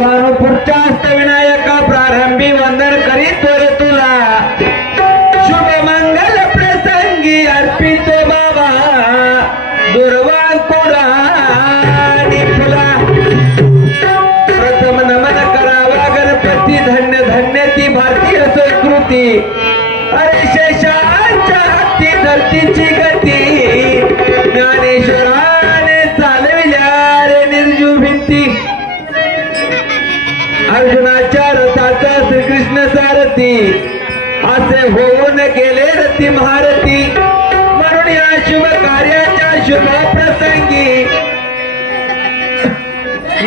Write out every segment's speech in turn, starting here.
पुढच्या अष्टविनायका प्रारंभी वंदन करीतो रे तुला शुभ मंगल प्रसंगी अर्पितो बाबा दुर्वा कुराणी फुला प्रथम नमन करावा गणपती धन्य धन्य ती भारतीय संस्कृती अरे शेषाच्या हाती धरतीची गती ज्ञानेश्वराने चालविल्या रे निर्जू भिंती अर्जुनाच्या रथाचा श्रीकृष्ण सारथी असे होऊन गेले रती महारथी म्हणून या शुभ कार्याच्या शुभ प्रसंगी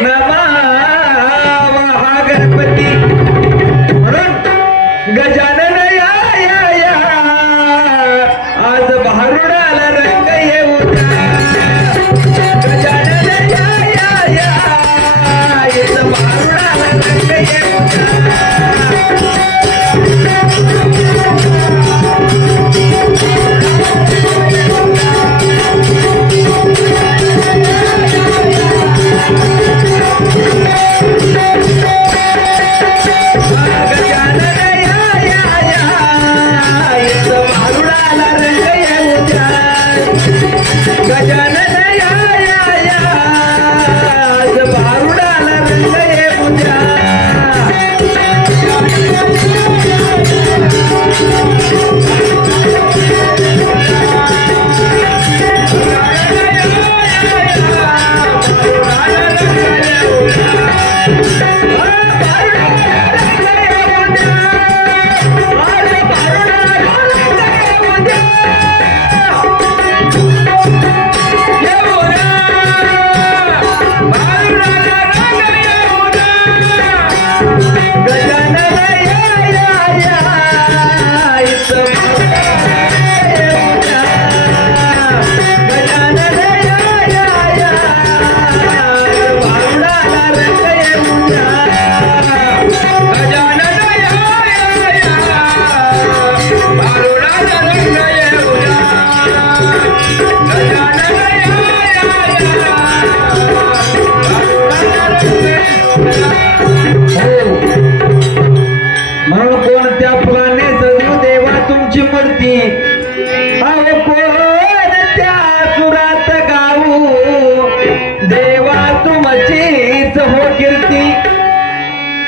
नमावा हा गणपती म्हणून गजानन या या या आज भारुडाला रंग येऊ गजानन या या या आज भारुडाला रंग येऊ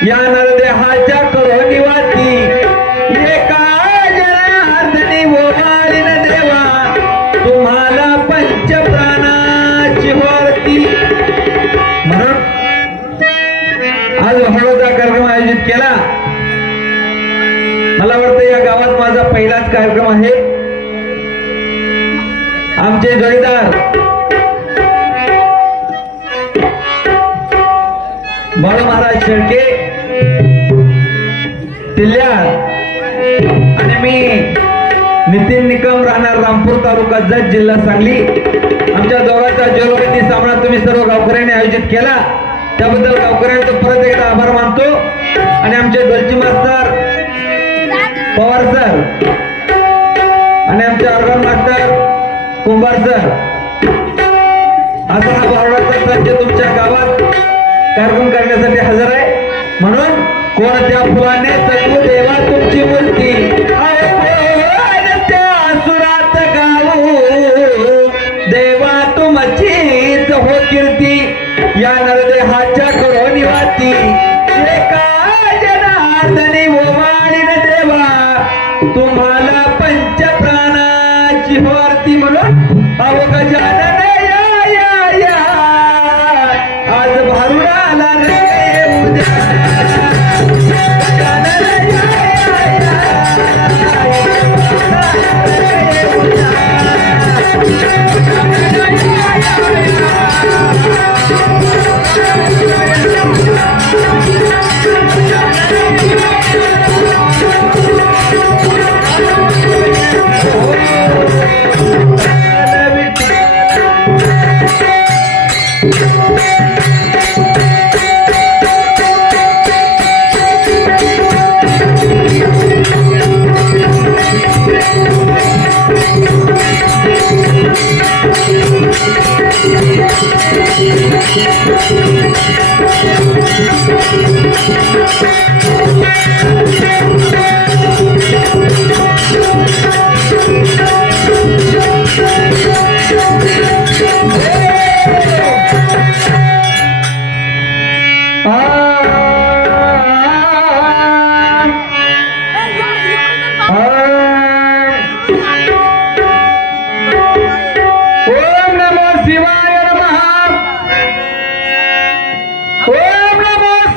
या नरदेहाच्या करोनी वाती एका जनार्दनी ओवाळीन देवा तुम्हाला पंचप्राणाची होती म्हणून आज हळूचा कार्यक्रम आयोजित केला। मला वाटतं या गावात माझा पहिलाच कार्यक्रम आहे। आमचे जोडीदार बाळू महाराज शेळके तिल्यात आणि मी नितीन निकम राहणार रामपूर तालुका जत जिल्हा सांगली आमच्या दोघांचा जलवती सामना तुम्ही सर्व गावकऱ्यांनी आयोजित केला त्याबद्दल गावकऱ्यांचे परत एकदा आभार मानतो आणि आमचे डोलची मास्तर पवार सर आणि आमचे ऑर्गन मास्टर कुंभार सर असा हा भारुडाचा संच तुमच्या गावात कार्यक्रम करण्यासाठी हजर आहे म्हणून कोणत्या फुलाने सजवू देवा तुमची मूर्ती कोणत्या सुरात गाऊ देवा तुमचीच हो कीर्ती या नरदेहाच्या करोनी वाती एका जनार्दनी ओवाळीन देवा तुम्हाला पंचप्राणाची होती म्हणून अहो गजानन या या या आज भारुडाला रंग येऊ द्या गजानन या या Thank you.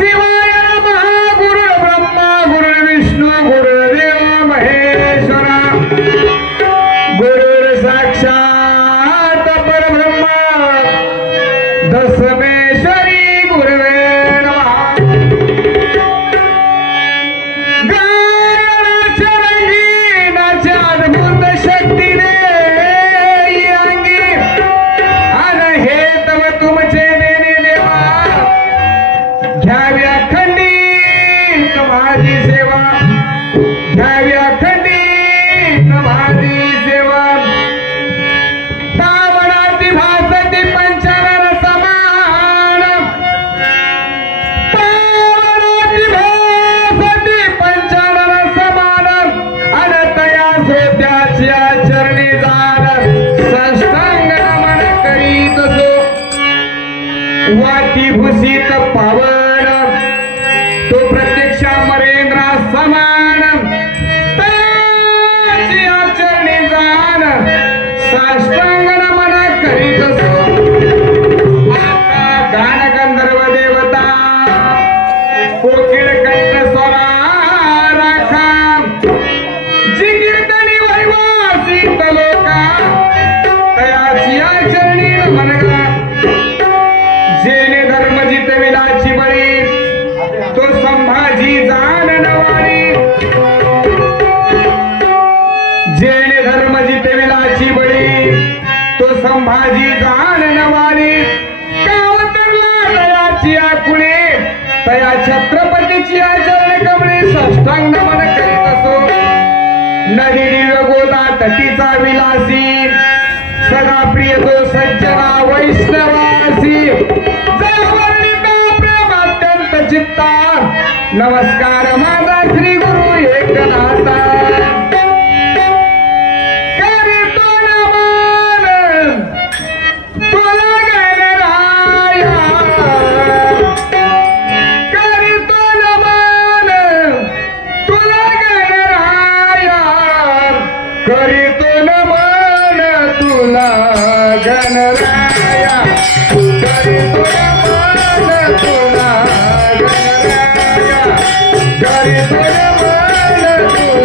शिवाय नमः. गुरुर्ब्रह्मा गुरुर्विष्णू गुरुर्देव महेश्वरा. गुरुर्साक्षात् परब्रह्मा तस्मै गुरवे नमः. गायनाच्या रंगीनाच्या अद्भुत शक्तीने अंगी अन हे तव तुमचे देणे देवा. घ्यावी अखंडित माझी सेवा. घ्यावी अखंडित माझी सेवा. पावनाती भासती पंचानन समान. पावनाती भासती पंचानन समान. अनतया सोत्याच्या चरणी जाण साष्टांग नमन करीत सो. वाटी भूषित पावन तो प्रत्यक्ष अमरेंद्रा समान. तयाच्या चरणी जाण साष्टांग नमन करीत असो. आता गान गंधर्व देवता कोकिळ कंठ स्वरा राखा. जी कीर्तनी वैवासी तलोका तयाची चरणी नमन करा. जेने धर्म जितविलाची बळी तो संभाजी जाण नवारी. जेने धर्म जितविलाची बळी तो संभाजी जाण नवारी. कावतरला तयाची आकुळे तया छत्रपतीची चरण कमळे साष्टांग नमन करीत असो. नदी गोदा तटीचा विलासी सदा प्रिय तो सज्जना वैष्णवासी. जयवर्णिता प्रेम अत्यंत चित्ता. नमस्कार माझा श्री गुरु एकनाथा. करीतो नमन तुला गणराया. करीतो नमन तुला गणराया. करीतो नमन तुला गणराया. करीतो नमन तुला गणराया. करीतो नमन तुला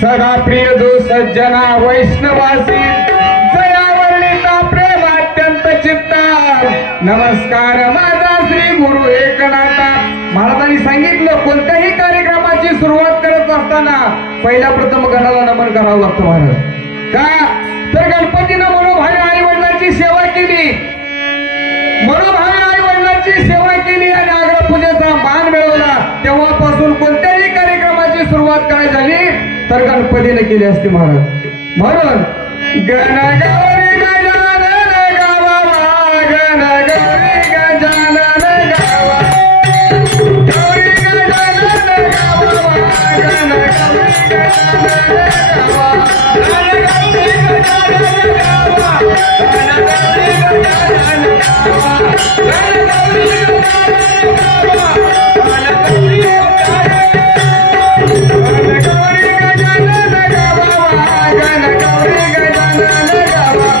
सदा प्रिय जो सज्जना वैष्णवासी. जयावर्णिता प्रेम अत्यंत चित्ता. नमस्कार माझा श्री गुरु एकनाथा. महाराजांनी सांगितलं कोणत्याही कार्यक्रमाची सुरुवात करत असताना पहिला प्रथम गणाला नमन करावं लागतं महाराज. का तर गणपतीनं मनोभावे आई वडिलांची सेवा केली. मनोभावे आई वडिलांची सेवा केली आणि अग्रपूजेचा मान मिळवला. तेव्हापासून कोणत्याही कार्यक्रमाची सुरुवात करायची झाली तर गणपतीने केली असते महाराज. म्हणून गण गौरी गजानन गावा. गण गौरी गजानन गावा. गौरी गजानन गावा. गण गौरी गजानन गावा. गण गौरी गजानन गावा. गण गौरी गजानन गावा. गण गौरी गजानन गावा. गण गौरी गजानन गावा. गण गौरी गजानन गावा.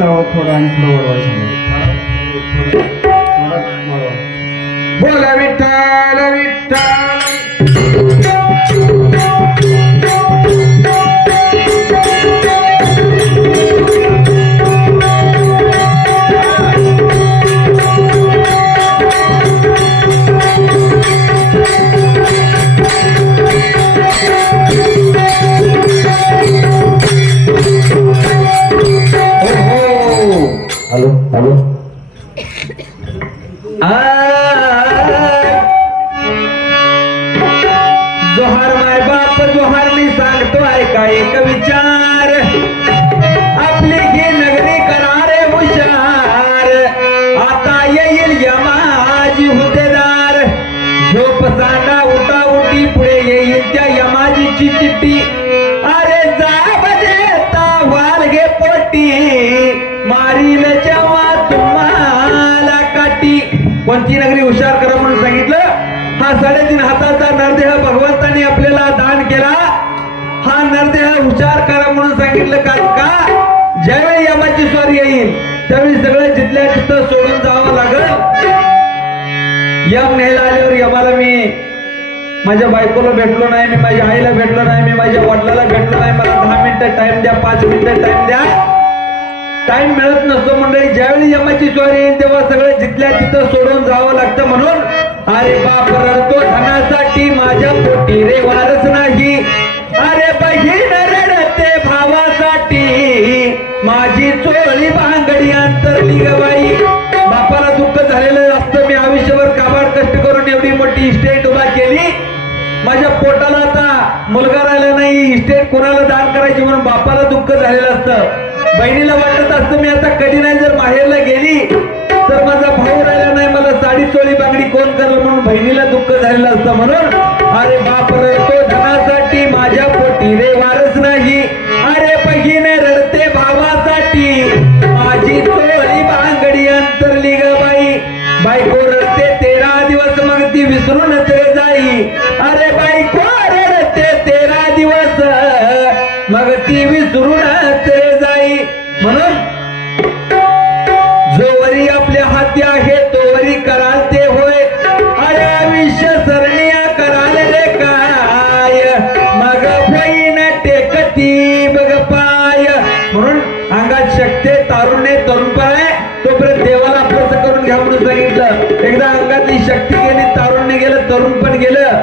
वाचावं थोडं आणि थोडं वळवायचं बोला विठ्ठल विठ्ठल हॅलो हॅलो जोहार माय बाप जोहार मी सांगतो ऐका एक विचार आपली ही नगरी करा रे हुशार आता येईल यमाजी हुतेदार झोप सांडा उठा उठी पुढे येईल त्या यमाजीची चिठ्ठी अरे जा बजेता वालगे पोटी मारील जेव्हा तुम्हाला काठी कोणती नगरी हुशार करा म्हणून सांगितलं हा 3.5 हाताचा नरदेह भगवंताने आपल्याला दान केला हा नरदेह हुशार करा म्हणून सांगितलं कारण का ज्यावेळी यमाची स्वारी येईल त्यावेळी सगळं जिथल्या तिथं सोडून जावं लागल यम न्यायला आल्यावर यमाला मी माझ्या बायकोला भेटलो नाही मी माझ्या आईला भेटलो नाही मी माझ्या वडिलाला भेटलो नाही मला 10 मिनिटं टाइम द्या 5 मिनिटं टाइम द्या टाइम मिळत नसतो मंडळी ज्यावेळी यमाची स्वारी येईल तेव्हा सगळं जिथल्या तिथं सोडून जावं लागतं म्हणून अरे बाप रडतो धनासाठी माझ्या पोटी रे वारच नाही अरे बहीण रडते भावासाठी माझी चोळी भांगडी अंतरली गबाई बापाला दुःख झालेलं असतं मी आयुष्यभर काबाड कष्ट करून एवढी मोठी इस्टेट उभा केली माझ्या पोटाला आता मुलगा राहिला नाही इस्टेट कोणाला दान करायची म्हणून बापाला दुःख झालेलं असतं बहिणीला वाटत असतं मी आता कधी नाही जर माहेरला गेली तर माझा भाऊ राहिला नाही मला साडी चोळी बांगडी कोण करलं म्हणून बहिणीला दुःख झालेलं असतं म्हणून अरे बाप रडतो धनासाठी माझ्या पोटी रे वारच नाही अरे बहीण रडते भावासाठी माझी चोळी बांगडी अंतरली ग बाई बायको रडते 13 दिवस मग ती विसरून ते जाई अरे बायको रडते 13 दिवस मग ती विसरून ते जाई म्हणून जोवरी आपल्या हाती आहे तोवरी कराल ते होय अरे आयुष्य सरण्या कराल रे काय मग होईन टेकती बघ पाय म्हणून अंगात शक्ती तारुण्य तरुणपण तोपर्यंत देवाला आपलं करून घ्या म्हणून सांगितलं एकदा अंगातली शक्ती गेली तारुण्य गेलं तरुणपण गेलं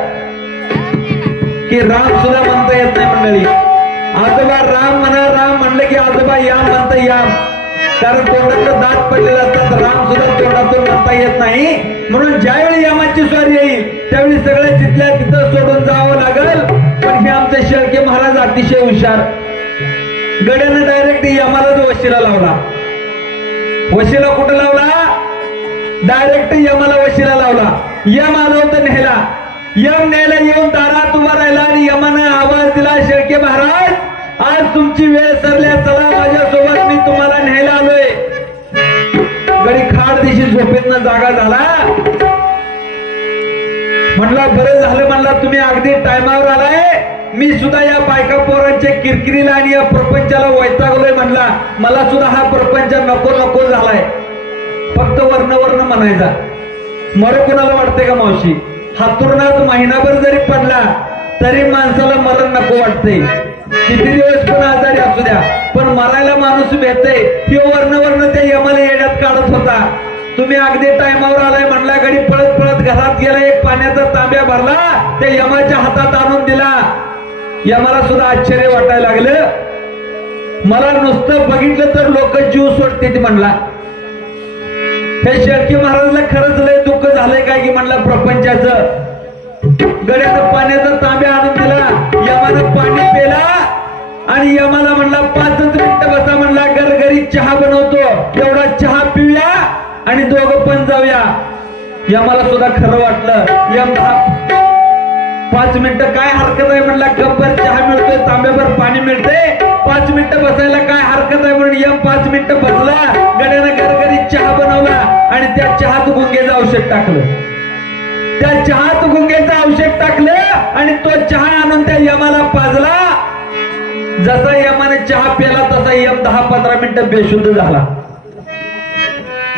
की राम सुद्धा म्हणता येत नाही मंडळी आजोबा राम म्हणा राम म्हणलं की आजोबा या म्हणता या कारण तोंडातलं दात पडलेलं असतात राम सुद्धा तोंडातून म्हणता येत नाही म्हणून ज्यावेळी यमाची स्वारी येईल त्यावेळी सगळं तिथल्या तिथं सोडून जावं लागल पण हे आमचे शेळके महाराज अतिशय हुशार गड्यानं डायरेक्ट यमाला वशिला लावला वशिला कुठं लावला डायरेक्ट यमाला वशिला लावला यम आलो तर नेला यम न्यायला येऊन दारात उभा राहिला आणि यमानं आवाज दिला शेळके महाराज आज तुमची वेळ सरल्या चला माझ्यासोबत मी तुम्हाला न्यायला आलोय गडी खाड दिशी झोपेतनं जागा झाला म्हणला बरं झालं म्हणला तुम्ही अगदी टायमावर आलाय मी सुद्धा या बायका पोरांच्या किरकिरीला आणि या प्रपंचाला वैतागलोय म्हणला मला सुद्धा हा प्रपंच नको नको झालाय फक्त वर्ण वर्ण म्हणायचा मर कोणाला वाटते का मावशी हातुरणात महिनाभर जरी पडला तरी माणसाला मरण नको वाटते किती दिवस पण आजारी असू द्या पण मरायला माणूस भेटते ते वर्ण वर्ण त्या यमाला येड्यात काढत होता तुम्ही अगदी टायमावर आलाय म्हणला गडी पळत पळत घरात गेला एक पाण्याचा तांब्या भरला त्या यमाच्या हातात आणून दिला यमाला सुद्धा आश्चर्य वाटायला लागलं मला नुसतं बघितलं तर लोक जीव सोडते म्हणला त्या शेळके महाराजला खरंच लय दुःख झालंय काय की म्हणला प्रपंचाचं गड्यानं पाण्याचा तांब्या आणून दिला यमानं पाणी पेला आणि यमाला म्हणला 5 मिनिटं बसा म्हणला घरघरी चहा बनवतो एवढा चहा पिऊया आणि दोघं पण जाऊया यमाला सुद्धा खरं वाटलं यम 5 मिनिटं काय हरकत आहे म्हणला कपभर चहा मिळतोय तांब्याभर पाणी मिळते 5 मिनिटं बसायला काय हरकत आहे म्हणून यम 5 मिनिटं बसला गड्यानं घरघरी चहा बनवला आणि त्या चहात गुंगेचं औषध टाकलं त्या चहात गुंगेचं औषध टाकलं आणि तो चहा आणून त्या यमाला पाजला जसा यमाने चहा प्याला तसा यम 10-15 मिनिटं बेशुद्ध झाला.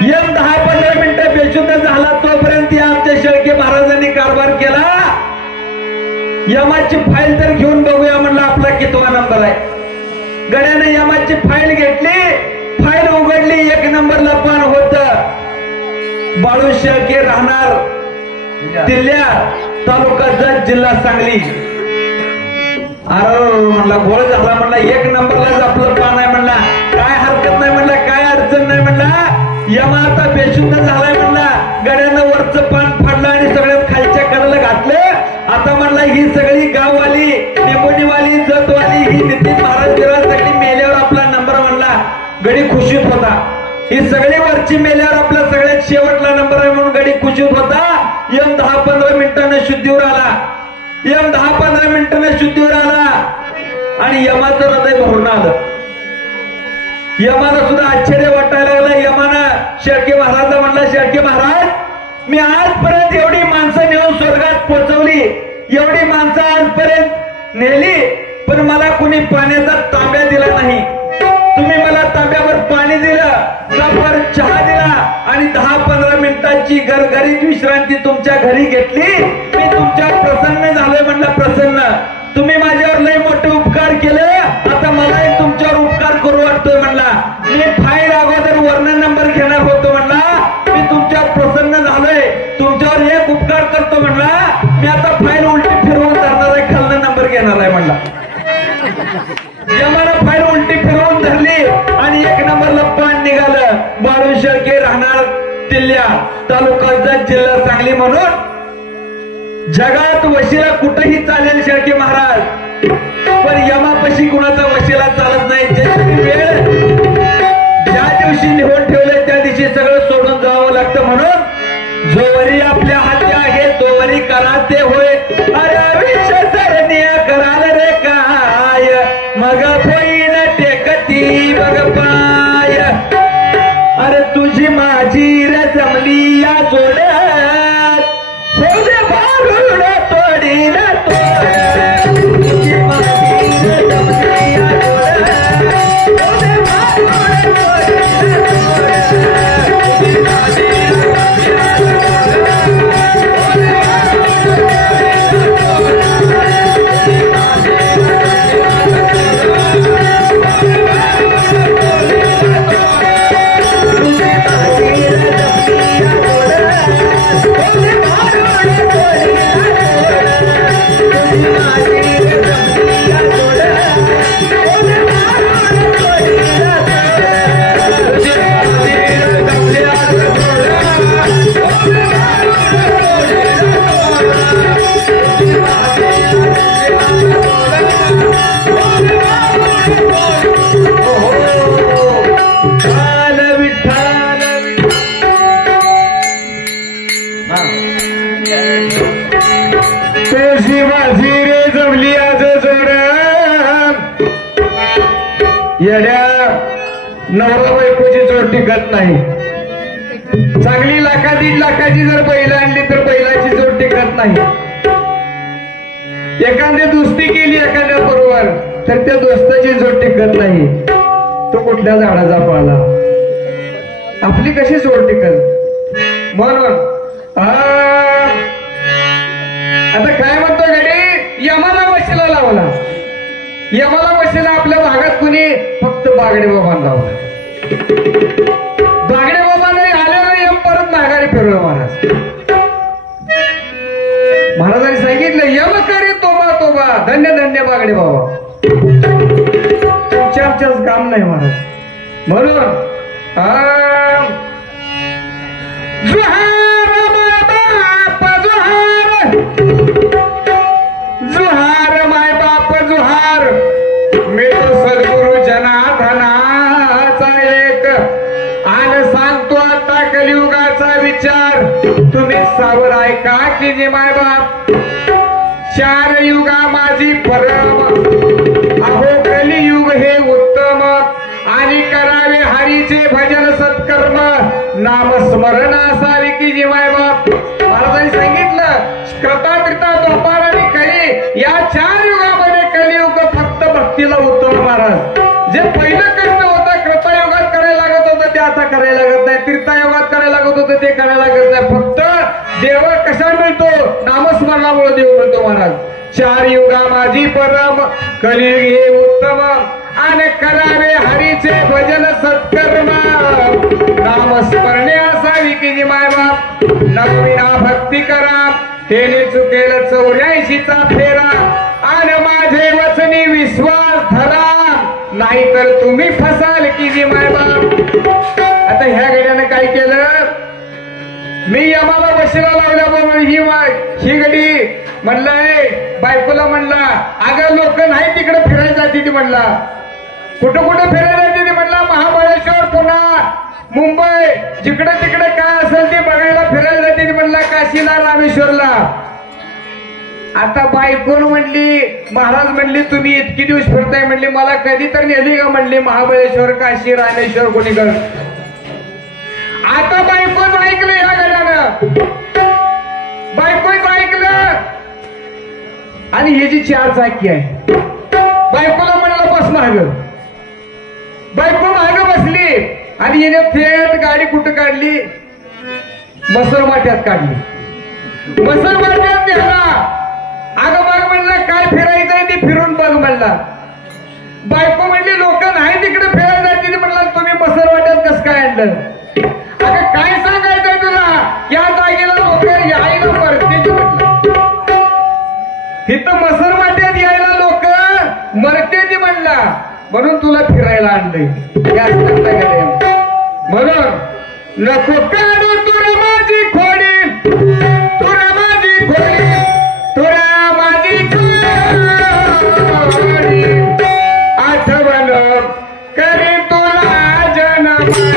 यम 10-15 मिनिटं बेशुद्ध झाला तोपर्यंत आमच्या शेळके महाराजांनी कारभार केला. यमाची फाईल तर घेऊन बघूया म्हणलं आपला कितवा नंबर आहे. गड्याने यमाची फाईल घेतली, फाईल उघडली, 1 नंबरला पान होत बाळू शेळके राहणार तिल्ल्या तालुका जत जिल्हा सांगली. अरे म्हणला घोळ झाला म्हणला, 1 नंबरलाच आपलं पान आहे म्हणला, काय हरकत नाही म्हणला, काय अडचण नाही म्हणला. यमा आता बेशुद्ध झालाय म्हणला. गड्यानं वरचं पान फाडलं आणि सगळ्यात खालच्या कडेला घातलं. आता म्हणला ही सगळी गाववाली, निंबोनीवाली, जतवाली, ही नितीन महाराज देवा सगळी मेल्यावर आपला नंबर म्हणला. गडी खुशीत होता. ही सगळी वरची मेल्यावर आपला सगळ्यात शेवटला नंबर आहे म्हणून गडी खुशीत होता. यम 10-15 मिनिटांना शुद्धीवर आला. यम 10-15 मिनिटांना शुद्धीवर आला आणि यमाचं हृदय भरून आलं. यमाला सुद्धा आश्चर्य वाटायला लागलं. यमानं शेळके महाराजला म्हणला, शेळके महाराज, मी आजपर्यंत एवढी माणसं नेऊन स्वर्गात पोहोचवली, एवढी माणसं आजपर्यंत नेली, पण मला कुणी पाण्याचा तांब्या दिला नाही. तुम्ही मला तांब्यावर पाणी दिलं, कपवर चहा दिला आणि 10-15 मिनिटांची घरघरीत विश्रांती तुमच्या घरी घेतली. मी तुमच्यावर प्रसन्न झालोय म्हणलं. प्रसन्न, तुम्ही माझ्यावर लय मोठे उपकार केले, आता मलाही तुमच्यावर उपकार करू वाटतोय म्हणला. मी फाईल अगोदर वर्ण नंबर घेणार होतो म्हणला, मी तुमच्यावर प्रसन्न झालोय, तुमच्यावर एक उपकार करतो म्हणला. मी आता फाईल उलटी फिरवून धरणार आहे, खालनं नंबर घेणार आहे म्हणला. यमानं फाईल उलटी फिरवून धरली आणि 1 नंबरला पान निघालं. बाळू शेळके राहणार तिल्ल्या तालुका जत जिल्हा सांगली म्हणून. जगात वशिला कुठेही चालेल शेळके महाराज, पण यमापाशी कुणाचा वशिला चालत नाही. ज्याची वेळ ज्या दिवशी निवड ठेवले त्या दिवशी सगळं सोडून जावं लागतं. म्हणून जोवरी आपल्या हाती आहे तोवरी करा ते होय. अरे विश्वसरणीय कराल रे काय, मग होईन टेकती बघ पाय. अरे तुझी माझी रे जमली या जोड्यात, होते बारून तोडीन तोड. तुझी माझी रे जमली या जोड्यात, होते बारून तोडीन तोड. तुझी माझी रे जमली या जोड्यात, होते बारून तोडीन तोड. तुझी माझी रे जमली या नवरा बायकोची जोड टिकत नाही. चांगली 1-1.5 लाखाची जर बैल आणली तर बैलाची जोड टिकत नाही. एखादी दोस्ती केली एखाद्या बरोबर तर त्या दोस्ताची जोड टिकत नाही. तो कुठल्या झाडाचा पाला, आपली कशी जोड टिकत. म्हणून आता काय म्हणतो गडी, यमाला वशिला लावला. यमाला वशिला आपल्या भागात कुणी फक्त बागडे बाबांना लावला. बागडे बाबा नाही आल्यावर यम परत माघारी फिरलो. महाराजांनी सांगितलं, यम करी तोबा तोबा, धन्य धन्य बागडे बाबा, तुमच्या आमच्याच काम नाही महाराज. म्हणून जुहार माय बाप जुहार, जुहार माय बाप जुहार. मी तो सद्गुरु जनार्दनाचा एक आणि सांगतो आता कलियुगाचा विचार. तुम्ही सावर ऐका की जे माय बाप, 4 युगा माझी परम, अहो कलियुग हे उत्तम, आणि करावे हरीचे भजन सत्कर्म, नाम स्मरण असावे की जे माय बाप. महाराजांनी सांगितलं, कृता त्रिता द्वापार आणि कली या 4 युगामध्ये कलियुग फक्त भक्तीला उत्तम जे पहिलं करणं होतं कृतायुगात करायला लागत होतं ते आता करायला लागत नाही, त्रेतायुगात करायला लागत होतं ते करायला लागत नाही. फक्त देव कशा मिळतो? नामस्मरणामुळे देव मिळतो महाराज. चार युगा माझी परम कलियुग हे उत्तम आणि करावे हरीचे भजन सत्कर्म. नामस्मरणे असावी की जी मायबाप नवविना भक्ती करा तेने चुकेल 84चा फेरा आणि माझे वचनी विश्वास धरा नाहीतर तुम्ही फसाल की जी मायबाप. आता ह्या गड्यानं काय केलं? मी यमाला वशिला लावल्याबरोबर ही गडी म्हणलंय बायकोला म्हणला अगं लोक नाही तिकडे फिरायला जाते ती म्हणला. कुठं कुठं फिरायला जाते ती म्हणला? महाबळेश्वर, पुन्हा मुंबई, जिकडे तिकडे काय असेल ते बघायला फिरायला जाते ती म्हणला, काशीला, रामेश्वरला. आता बायकोन म्हणली, महाराज म्हणली तुम्ही इतकी दिवस फिरताय म्हणली, मला कधी तर नेली का म्हणली महाबळेश्वर, काशी, रामेश्वर कोणीकडे. आता बायकोच ऐकलं या गड्यानं, बायकोच ऐकलं आणि ही जी 4 चाकी आहे बायकोला म्हणाला बस माग. बायको माग बसली आणि हिने थेट गाडी कुठं काढली? मसरवाट्यात काढली. मसरवाट्यात नेला. अगं बघ म्हणला काय फिरायचंय ते फिरून बघ म्हणला. बायको म्हणली लोक नाही तिकडे फिरायला जायची म्हणला, तुम्ही मसरवाट्यात कसं काय आणलं? अगं काय सांगायचंय तुला? या जागेला लोक यायला मरते म्हटलं, इथं मसरवाट्यात यायला लोक मरते ती म्हणला, म्हणून तुला फिरायला आणलंय. म्हणून नको काढू तुला माझी खोडी, तुला माझी खोडी, तुला माझी खोडी, आठवण करे तुला जन्माची,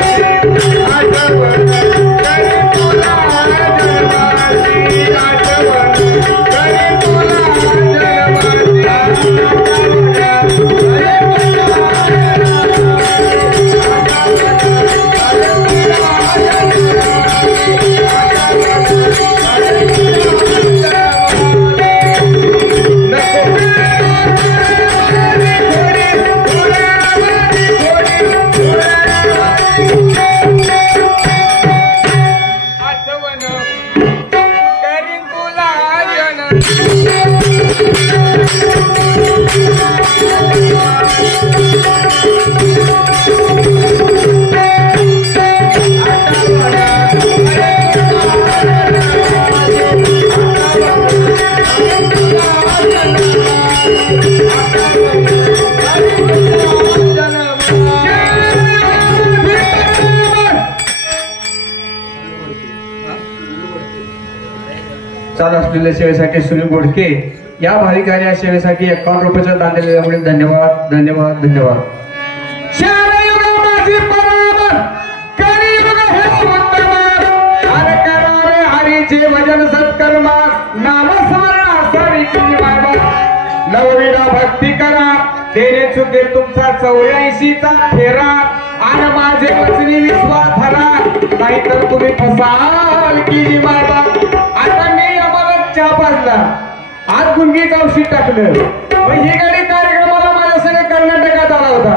आठवण करे तुला जन्माची, आठवण करे तुला जन्माची. चालू असलेल्या सेवेसाठी सुनील गोडके या भाविकांनी या सेवेसाठी 51 रुपयाचं दान दिल्यामुळे धन्यवाद धन्यवाद धन्यवाद. हरीचे भजन सत्कर्म नामस्मरण असावी की बाबा नवविना भक्ती करा तेने चुकेल तुमचा 84चा फेरा आणि माझे वचनी विश्वास धरा नाहीतर तुम्ही फसाल की बाबा. आता मी आम्हाला चहा पाजला, आज गुंगीच औषध टाकलं, ही गाडी कार्यक्रमाला माझ्या संग कर्नाटकात आला होता.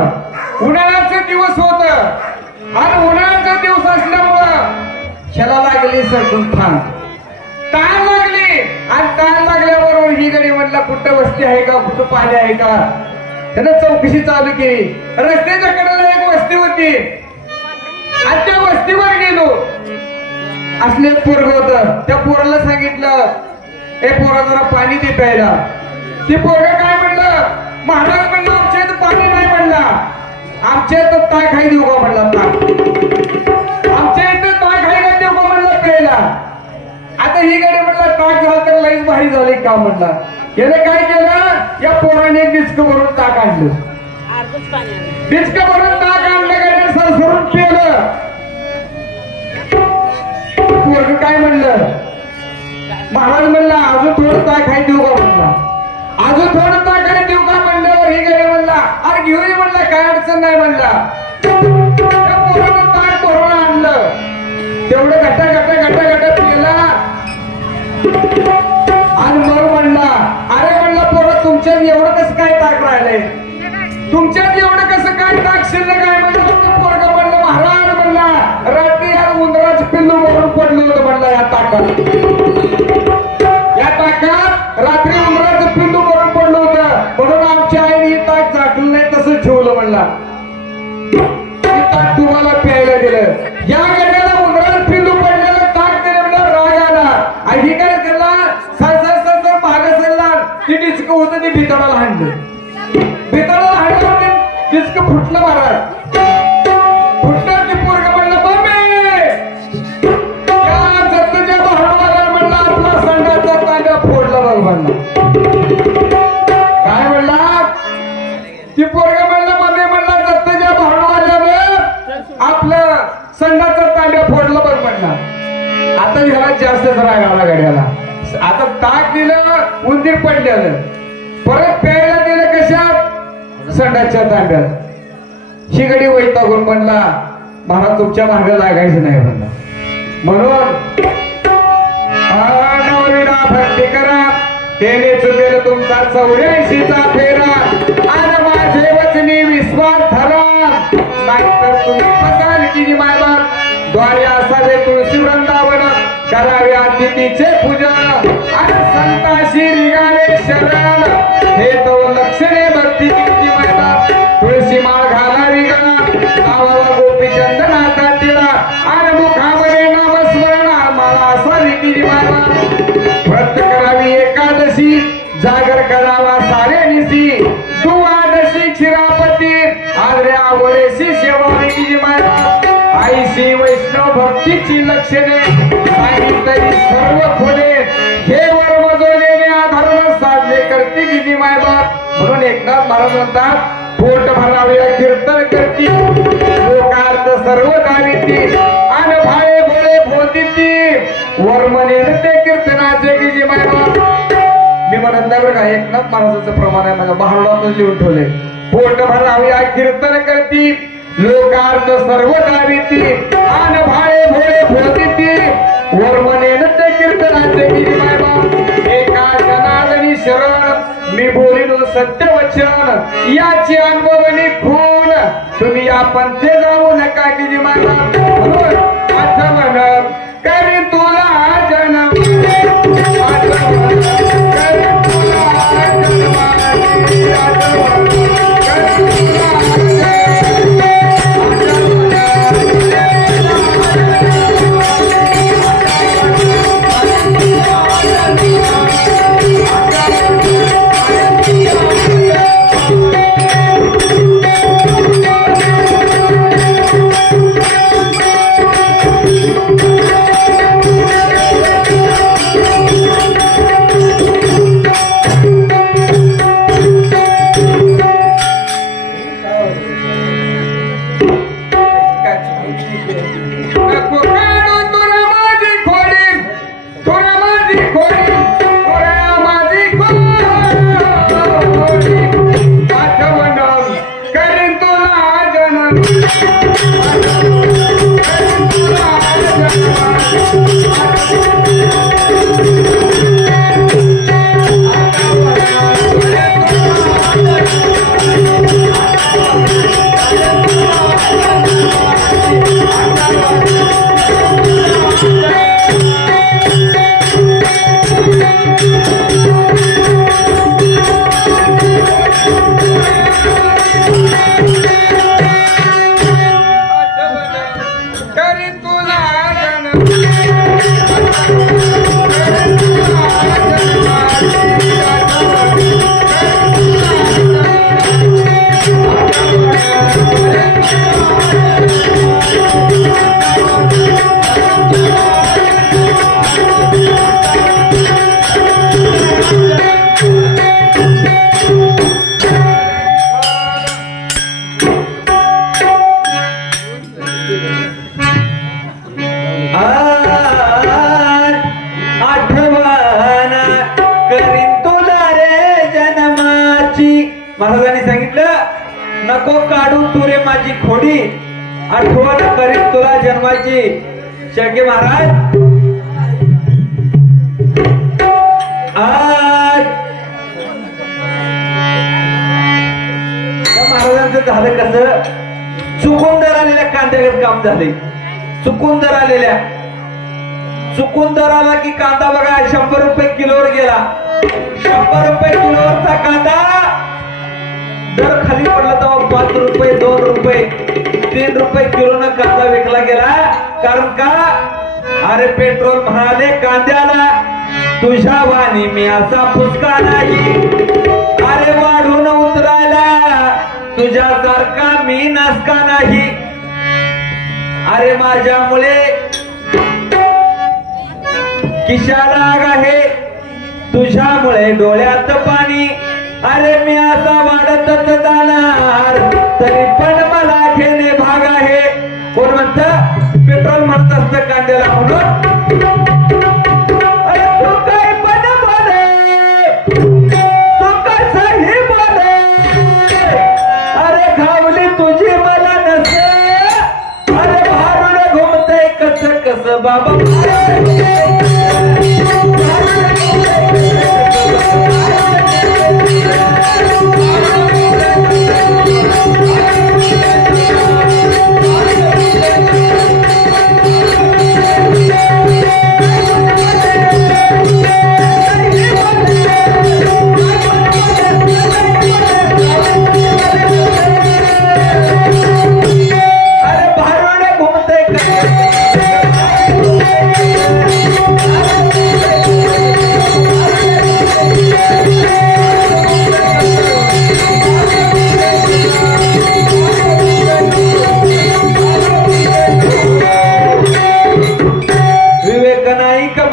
उन्हाळ्याचा दिवस होत आणि उन्हाळ्याचा दिवस असल्यामुळं ह्याला लागली सरकून ताण लागली आणि ताण लागल्याबरोबर ही गाडी म्हटला कुठं वस्ती आहे का, कुठं पाणी आहे का, त्यानं चौकशी चालू केली. रस्त्याच्या कडेला एक वस्ती होती आणि त्या वस्तीवर गेलो. असले एक पोरग होत, त्या पोराला सांगितलं ए पोरा जरा पाणी दे प्यायला. ती पोरग काय म्हणलं, महाराज म्हणलं आमच्या इथं पाणी नाही म्हणला, आमच्या इथं ताक खाई देऊ का म्हणला, ताक आमच्या इथं ताक खाई देऊ का म्हणला प्यायला. आता ही गाडी म्हणला ताक झालं तर लईच भारी झाली का म्हणला. याने काय केलं, या पोराने एक डिस्क भरून ताक आणलं, डिस्क भरून ताक आणलं, गाडी सरसरून केलं. पोरग काय म्हणलं, महाराज म्हणला अजून थोडं ताक खाई देऊ का म्हणला, अजून थोडं ताक खाई देऊ का म्हणल्यावर ही गाडी म्हणला अरे घेऊन ये म्हणला, काय अडचण नाही म्हणला. त्या पोरानं ताक भरून आणलं, तेवढं गटा गटा गटा गटा पिला आणि मग म्हणला अरे म्हणला पोरं तुमच्यात एवढं कसं काय ताक राहिलंय, तुमच्यात एवढं कसं काय शिल्लक काय म्हणलं पोरगा म्हणलं महाराज म्हणला रात्री या उंदराचं पिल्लू म्हणून पडलं होतं म्हणलं या ताकात रात्री उंदराचं पिल्लू म्हणून पडलं होतं म्हणून आमच्या आईने ही ताक झाकलं नाही तसं ठेवलं म्हणला ताक तुम्हाला प्यायला दिलं या गड्याला उंदराचं पिल्लू पडलेलं ताक दिलं म्हणलं राग आला आणि ही काय करला सर माग सरला ती डिस्क होतं ते भितडाला हाणलं डिस्क फुटलं महाराज फुटलं की पोरगा म्हणलं मम्मी या जत्तच्या भाडवाला म्हणला आपला संडाचा तांब्या फोडला बघ म्हणला काय म्हणला ती पोरगा म्हणला मम्मी म्हणला जत्तच्या भाडवाल्यानं आपलं संडाचा तांब्या फोडलं बघ म्हणला आता ह्याला जास्तच राग आला गाड्याला आता ताक दिलं उंदीर पडलेलं परत प्यायला दिलं कशात संडाच्या तांब्यात शिगडी वैतागून म्हणला मला तुमच्या मागे लागायचं नाही म्हणला म्हणून नवरीला भक्ती करा त्याने चुकेल तुमचा 84चा फेरा आणि माझे वचनी विश्वास धरा नाहीतर तुम्ही फसाल की मायबाप द्वारे असावे तुळशी वृंदावन करावे अतिथीचे पूजन आणि संताशी रिगावे शरण हे तो लक्षणे भक्तीची मायबाप तुळशी माळ घालावी गा गावाला गोपी चंदनाचा तिळा आणि मुखामध्ये नामस्मरण मला असावी की मायबाप व्रत करावी एकादशी जागर करावा सारे निशी दुवादशी क्षीरापती आग्र्या आवळेशी शेवावी की मायबाप आईशी वैष्णव भक्तीची लक्षणे सांगितली सर्व खुले हे वर्म जोडलेले आधार साधले करते की मायबाप म्हणून एकनाथ महाराज म्हणतात पोट भरावे कीर्तन करती लोकार्थ सर्व गाविती आणि भाळे भोळे भोतीती वर्मने ते कीर्तनाचे की मायबाप मी म्हणत नाही बरं का एकनाथ महाराजांचं प्रमाण आहे माझ्या भारुडातच लिहून ठेवले पोट भरावे कीर्तन करती लोकार्थ सर्व गाविती आन भाळे भोळे भोतीती वर्मने ते कीर्तनाचे की मायबाप एका जनार्दनी शरण मी बोलिनो सत्य वचन याची अनुभवनी खून तुम्ही या पंथे जाऊ नका की मायबाप आठवण करी तुला जन्म आठवण करी तुला जन्म आठवण करी तुला महाराजांनी सांगितलं नको काढून तुरे माझी खोडी आठवण करीत तुला जन्माची शेळके महाराज आज महाराजांचं झालं कसं चुकून आलेल्या कांद्यावर काम झाले. चुकून आलेल्या चुकून आला की कांदा बघा 100 रुपये किलोवर गेला. 100 रुपये किलोवरचा कांदा दर खाली पडला तेव्हा 5 रुपये 2 रुपये 3 रुपये किलोनं कांदा विकला गेला. कारण का अरे पेट्रोल म्हणाले कांद्याला तुझ्या वाणी मी असा फुसका नाही. अरे वाढून उतरायला तुझ्यासारखा मी नासका नाही. अरे माझ्यामुळे किशाला आग आहे तुझ्यामुळे डोळ्यात पाणी. अरे मी असा वाढतच जाणार तरी पण मला घेणे भाग आहे. कोण म्हणतं पेट्रोल म्हणत असतं कांद्याला म्हणून. तू काय पण बोले तू कसंही बोले. अरे घावली तुझी मला नसे. अरे भारून घुमते कस कस बाबा.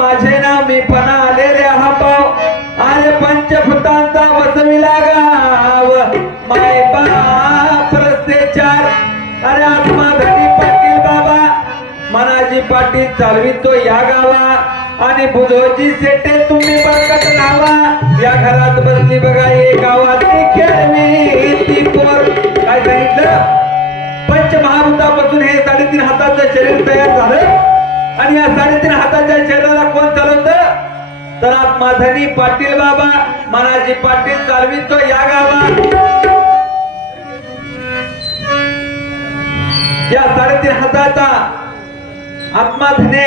माझे नाव मी पण आलेले हा पाव. अरे पंचभूतांचा वसविला गाव माय बाप रस्ते 4. अरे आत्मा धनी पाटील बाबा मनाजी पाटील चालवितो या गावा. आणि बुधोजी सेटे तुम्ही बघत नावा. या घरात बसली बघा हे गावातली खेळवी ती पोर. काय सांगितलं पंचमहाभूतापासून हे 3.5 हाताचं शरीर तयार झालं. आणि या 3.5 हाताच्या शरीराला कोण चालवतं तर आत्माधनी पाटील बाबा मनाजी पाटील चालवितो या गावा. या 3.5 हाताचा आत्माधने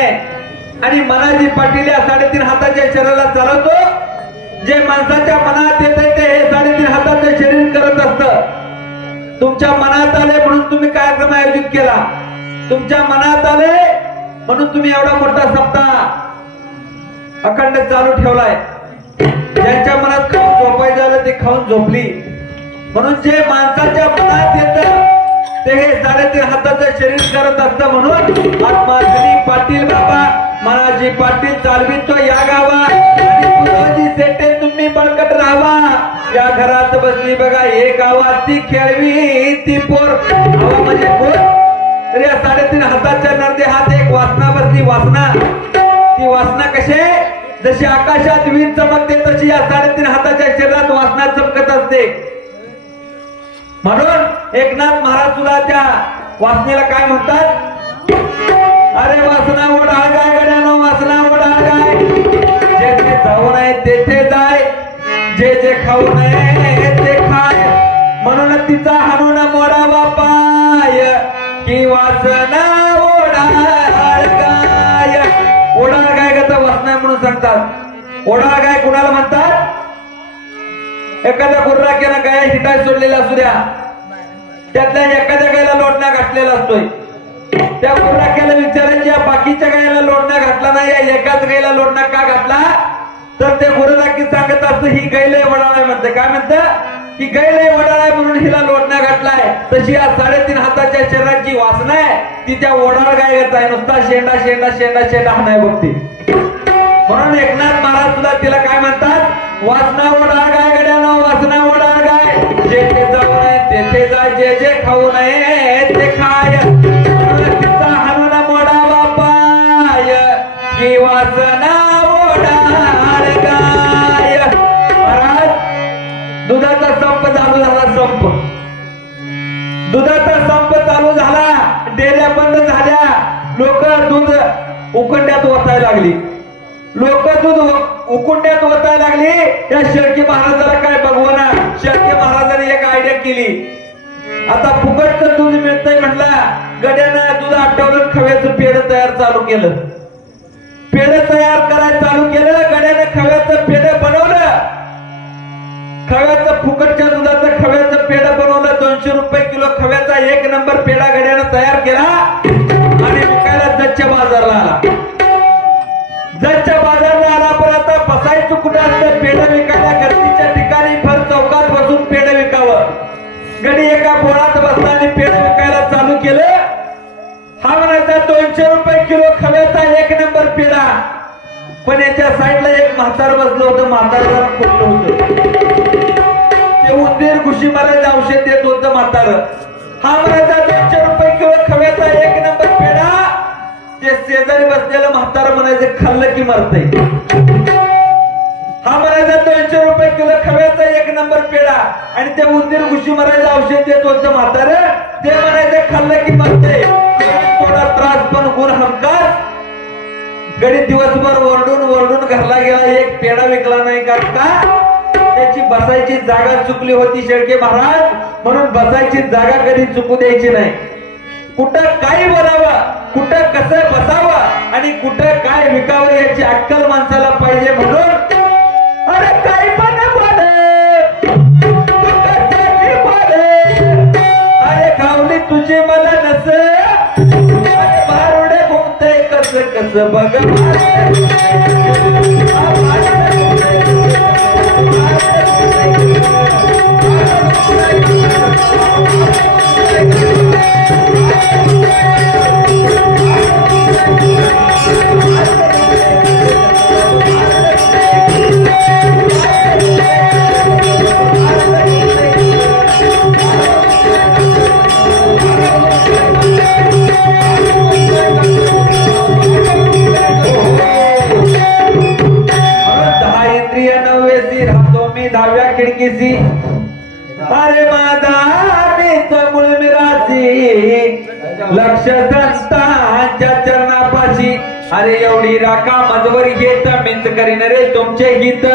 आणि मनाजी पाटील या 3.5 हाताच्या शरीराला चालवतो. जे माणसाच्या मनात येते ते हे 3.5 हाताचं शरीर करत असतं. तुमच्या मनात आले म्हणून तुम्ही कार्यक्रम आयोजित केला. तुमच्या मनात आले म्हणून तुम्ही एवढा मोठा सप्ताह अखंड चालू ठेवलाय. ज्यांच्या मनात खाऊन झोपायचं झालं ते खाऊन झोपली. म्हणून जे माणसाच्या मनात येतं ते हे 3.5 हाताचं शरीर करत असतं. म्हणून आत्माधनी पाटील बाबा मनाजी पाटील चालवितो या गावा. आणि सेटे तुम्ही बळकट राहावा. या घरात बसली बघा हे गावात ती खेळवी ती पोर. हवा म्हणजे कोण तर या 3.5 हाताच्या नरदे हात एक वासना बसली. वासना ती वासना कशी जशी आकाशात वीज चमकते तशी या 3.5 हाताच्या शरीरात वासना चमकत असते. म्हणून एकनाथ महाराज सुद्धा त्या वासनेला काय म्हणतात अरे वासना ओढाळ गाय गड्यानो वासना ओढाळ गाय. जेथे जाऊ नये तेथे जाय जे जे खाऊ नये ते खाय. म्हणून तिचा हाणून मोडावा पाय की वासना ओढाळ गाय. ओढाळ गाय गता वासना म्हणून सांगतात. ओढाळ गाय कुणाला म्हणतात एखाद्या गुर्राक्यानं गाय हिटाय सोडलेला असू द्या त्यातल्या एखाद्या गायला लोटणा घातलेला असतोय. त्या गुर्राक्याला विचारायची या बाकीच्या गायला लोटणा घातला नाही या एकाच गायला लोटणा का घातला तर ते गुरुराखी सांगत असतं ही गायलय वडाळाय म्हणते. काय म्हणतं की गायलय वडाळाय म्हणून हिला लोटणा घातलाय. तशी या 3.5 हाताच्या शरीराची वासना आहे ती त्या ओढाळ गाय येत आहे. नुसता शेंडा शेंडा शेंडा शेंडा हाणाय बघते. म्हणून एकनाथ महाराज सुद्धा तिला काय म्हणतात वासना ओढाळ गाय गड्यानो वासना ओढाळ गाय. जेथे जाऊ नये तेथे जाय जे जे खाऊ नये ते खाय. तिचा हाणून मोडावा पाय की वासना ओढाळ गाय. महाराज दुधाचा संप चालू झाला. संप दुधाचा संप चालू झाला. डेऱ्या बंद झाल्या. लोक दूध उकंड्यात ओतायला लागली. लोक दूध उकुंड्यात ओतायला लागली. या शेळके महाराजाला काय बघवना. शेळके महाराजांनी एक आयडिया केली. आता फुकटचं दूध मिळतंय म्हणला. गड्यानं दूध आटवलं, खव्याचं पेढ तयार चालू केलं. पेढ तयार करायला चालू केलं. गड्यानं खव्याचं पेढ बनवलं. खव्याचं फुकटच्या दुधाचं खव्याचं पेढ बनवलं. 200 रुपये किलो खव्याचा 1 नंबर पेढा गड्यानं तयार केला आणि विकायला जतच्या बाजारला आला. जतच्या बाजारला आला. पण आता बसायचं कुठं असतं पेढ विकायला? गर्दीच्या ठिकाणी भर चौकात बसून पेढ विकावं. गडी एका बोळात बसला आणि पेढ विकायला चालू केलं. हा म्हणायचा 200 रुपये किलो खव्याचा 1 नंबर पेढा. पण याच्या साईडला एक म्हातार बसलं होतं. म्हातार जरा खोटलं होतं. ते उंदीर घुशी मारायचं औषध देत होतं म्हातार. हा म्हणायचा 200 रुपये किलो खव्याचा 1 नंबर पेढा. ते शेजारी बसलेलं म्हातार म्हणायचं खाल्लं की मरतय. हा म्हणायचा 200 रुपये किलो खव्याचा 1 नंबर पेढा. आणि ते उंदीर घुशी मारायचं औषध देत होतं म्हातार. ते म्हणायचं खाल्लं की मरतय. थोडा त्रास पण गुण हमखास. गडी दिवसभर ओरडून ओरडून घरला गेला. एक पेढा विकला नाही. का? त्याची बसायची जागा चुकली होती शेळके महाराज. म्हणून बसायची जागा कधी चुकू द्यायची नाही. कुठं काय बोलावं, कुठं कसं बसावं आणि कुठं काय विकावं याची अक्कल माणसाला पाहिजे. म्हणून अरे काय पण बोले, अरे खावली तुझी मला नस, बारुडे घुमते कस कस बघ. दहाव्या खिडकीची अरे माझा मूळ मिराची लक्ष संतांच्या चरणापाशी. अरे एवढी राखा मजवर घेत मीच करीन रे तुमचे गीत.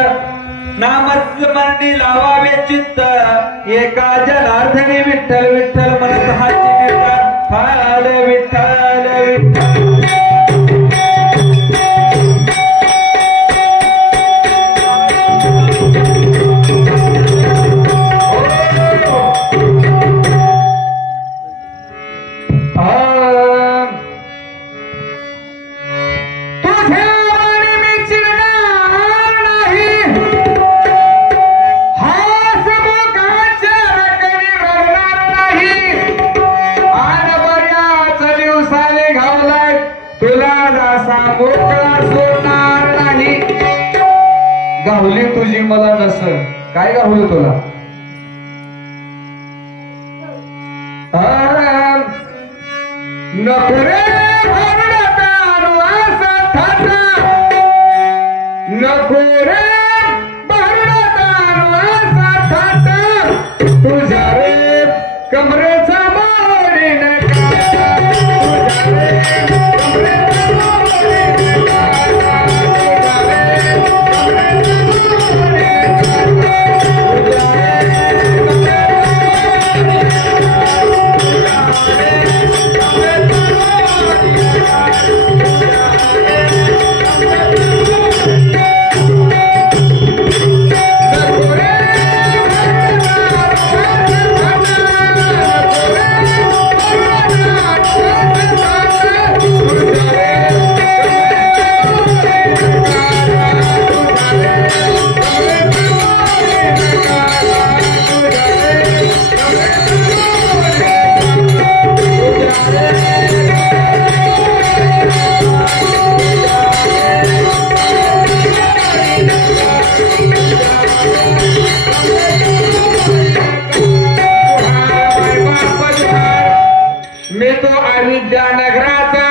नामस्मरणी लावावे चित्त एका जनार्दनी विठ्ठल विठ्ठल म्हणत हाची फाल विठ्ठल विठ्ठल. गावली तुझी मला नस. काय गावलं तुला? नको रे नको रे तुझ्या रे कमरेचा मोडी नका. मी तो अविद्यानगराचा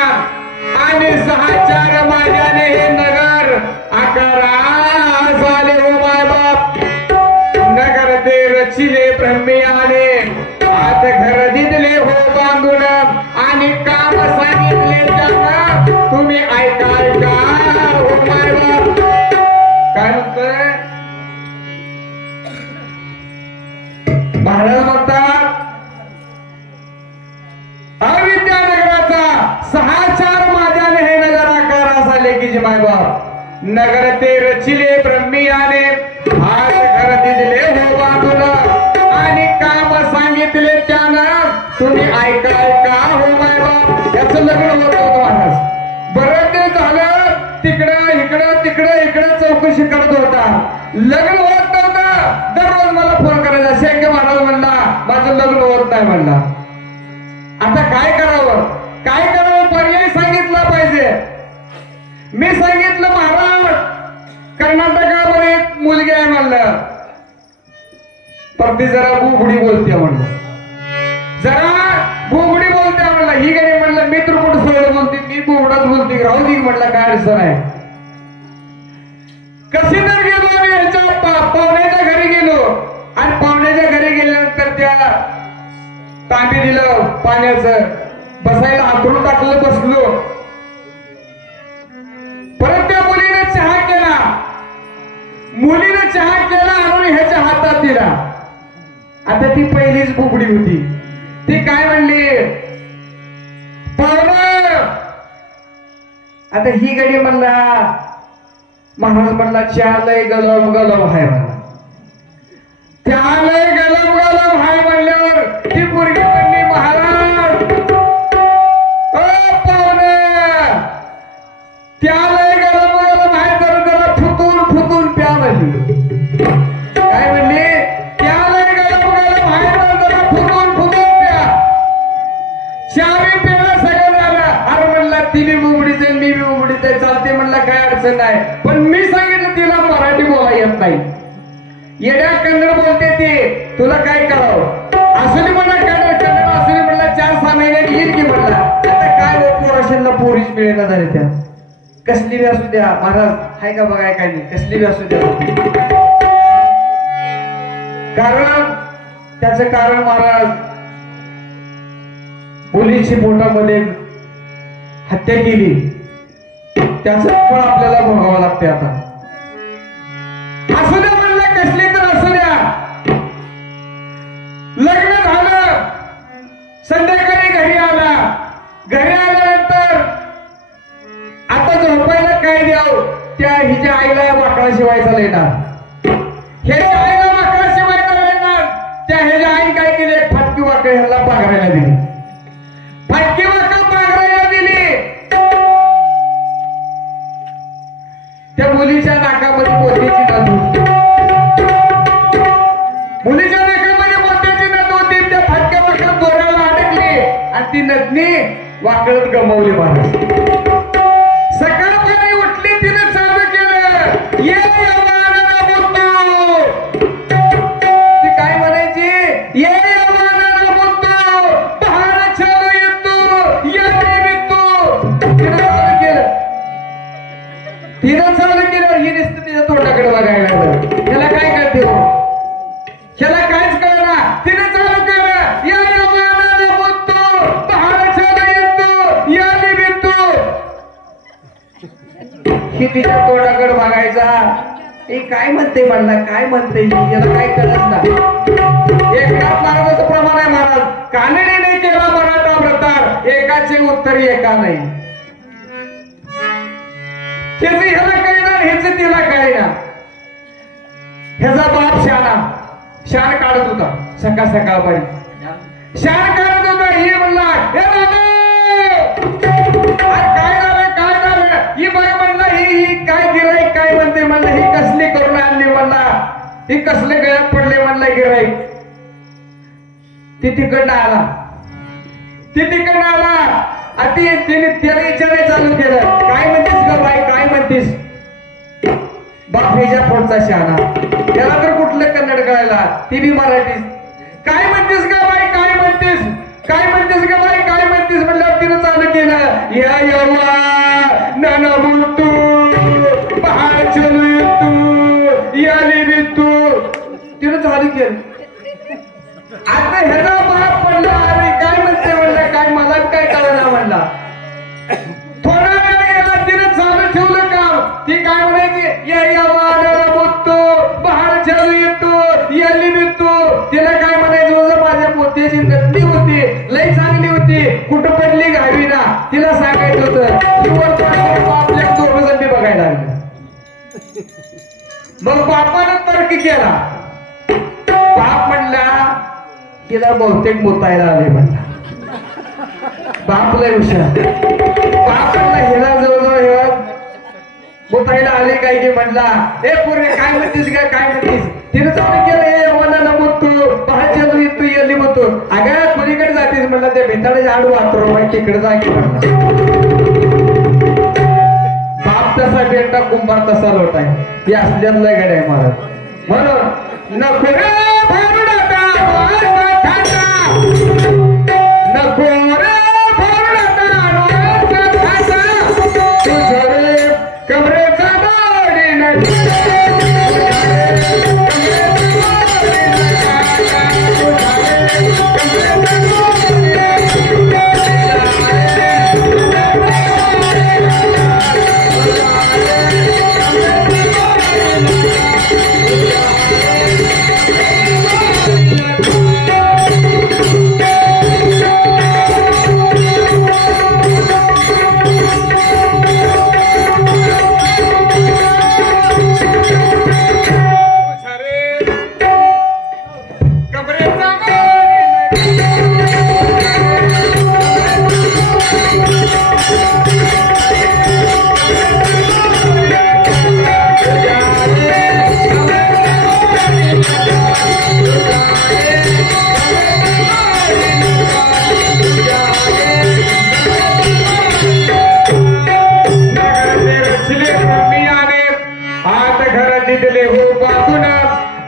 आणि 6-4 माझ्याने हे नगर 11 झाले हो माय बाप. नगर ते रचिले ब्रह्मियाने आत घर दिले हो बांधून आणि काम सांगितले त्यांना तुम्ही ऐका ऐका हो माय बाप. काय म्हणतोय महाराज म्हणतात नगर ते रचिले ब्रह्मियाने आज घर दिले हो बांधून आणि काम सांगितले त्यानं तुम्ही ऐका ऐका हो माय बाप याचं लग्न होत होतं महाराज बरं ते झालं तिकडं इकडं तिकडं इकडं चौकशी करत होता लग्न होत नव्हतं दररोज मला फोन करायचा शेळके महाराज म्हणला माझं लग्न होत नाही म्हणला आता काय करावं पर्याय सांगितला पाहिजे मी सांगितलं महाराज कर्नाटकामध्ये एक मुलगी आहे म्हणलं पण ती जरा बुबडी बोलते म्हणलं ही गडी म्हणलं मी तर कुठं सोडलं बोलते मी बुबडाच बोलते राहू दे म्हणलं काय अडचण आहे कशी तर गेलो आणि ह्याच्या पाहुण्याच्या घरी गेलो आणि पाहुण्याच्या घरी गेल्यानंतर त्या तांबे दिलं पाण्याचं बसायला हातरून टाकलं बसलो परत त्या मुलीनं चहा केला आणि ह्याच्या हातात दिला आता ती पहिलीच बुबडी होती ती काय म्हणली पाहुणं आता ही गडी म्हणला महाराज म्हणला चहा लय गलम गलम हाय म्हणला चहा लय गलम गलम हाय म्हणल्यावर ती पोरगी म्हणली महाराज पाहुणं चहा लय गलम गलम हाय तर त्याला फुटून फुटून प्या म्हणली काय म्हणली चहा लय गलम गलम हाय तर त्याला फुटून फुटून प्या चहा प्यायला सगळं झालं अरे म्हणला तिने बुबडीचे मी बुबडीचे चालते म्हणला काय अडचण नाही पण मी सांगितलं तिला मराठी बोला येत नाही येड्या कन्नड बोलते ती तुला काय करावं असली म्हणा कन्नड असली म्हणला 4-6 महिन्यात येईल की म्हणला आता काय पोराशांना पोरीच मिळेना झाले त्या कसली बी असू द्या महाराज हाय का बघाय काय नाही कसली बी असू द्या कारण त्याचं कारण महाराज मुलीची पोटामध्ये हत्या केली त्याचं फळ आपल्याला भोगावं लागते आता असू द्या म्हणलं कसली तर असू द्या लग्न झालं संध्याकाळी घरी आल्यानंतर आता झोपायला काय द्यावं त्या हिच्या आईला वाकडा शिवायचा येणार ह्याच्या आईला वाकडा शिवायचा येणार त्या ह्याच्या आई काय केली फाटकी वाकड ह्याला पांघरायला दिली फाटकी वाकड पांघरायला दिली त्या मुलीच्या नाकामध्ये मोत्याची नथ होती मुलीच्या नाकामध्ये मोत्याची नथ होती त्या फाटक्या वाकडत दोऱ्याला अडकली आणि ती नथनी वाकडत गमावली महाराज सकाळपर्यंत उठली तिने चालू केलं ये ती काय म्हणायची ये पहाड चालू येतो तिनं चालू केलं ही दिसतं तिच्या तोंडाकडे बघायला त्याला काय करते ह्याला काहीच कळणार तिने चालू केलं पहाड चालू येतो ही तिच्या तोंडाकडे बघायचा हे काय म्हणते म्हणला काय म्हणते याला काय कळत नाही एकनाथ महाराजाचं प्रमाण आहे महाराज कानडीने केला मराठा प्रतार एकाचे उत्तर एका नाही त्याच ह्याला काय ना ह्याच तिला काय ना ह्याचा बाप शान काढत होता सकाळपर्यंत शान काढत होता हे म्हणला हे काय झालं ही बघ म्हणला ही काय गिराईक काय म्हणते म्हणलं ही कसली करून आणली म्हणला ही कसले गळ्यात पडले म्हणला गिराईक ती तिकडनं आला तिने त्याला विचारायला चालू केलं काय म्हणतेस ग बाई काय म्हणतेस बापरीच्या फोडचा शहाणा त्याला तर कुठलं कन्नड कळायला ती बी मराठी काय म्हणतेस ग बाई काय म्हणतेस ग बाई काय म्हणतेस म्हणल्यावर तिनं चालू केलं या यवा ननमुतू पहाड चलू येतो याली बितू तिनं चालू केलं आता ह्याला बाप पडला आणि काय म्हणते म्हणलं काय मला काय कळलं म्हणला थोडा वेळ गेला तिनं चालू ठेवलं काम ती काय म्हणायची या मुत्तो पहाड चालू येतो याली बितू तिला काय म्हणायचं होतं माझ्या मोत्याची नथनी होती लई चांगली होती कुठं पडली घावी ना तिला सांगायचं होतं आपल्या दोघं जण बघायला लागले मग बापानं तर्क केला. बाप म्हणला तिला बहुतेक मुतायला आले म्हणला. बाप लय हुशार. बाप म्हणला हिला जवळजवळ हे मुतायला आले काय की म्हणला. हे पूर्वी काय म्हणतीस काय म्हणतीस. तिने चालू केलं हे मला म्हणतो भाजी तू येली म्हणतो. अगं कुणीकडे जातीस म्हणला. ते भिताळाच्या आडू वाटतो तिकडे जा की म्हणला. बाप तसा बेटा कुंभार तसा लोट आहे. हे असल्यात लय गड आहे महाराज. म्हणून नको रे भारुडाटा नको रे भारुडाटा तुझ्या रे कमरेचा बाडी नाही.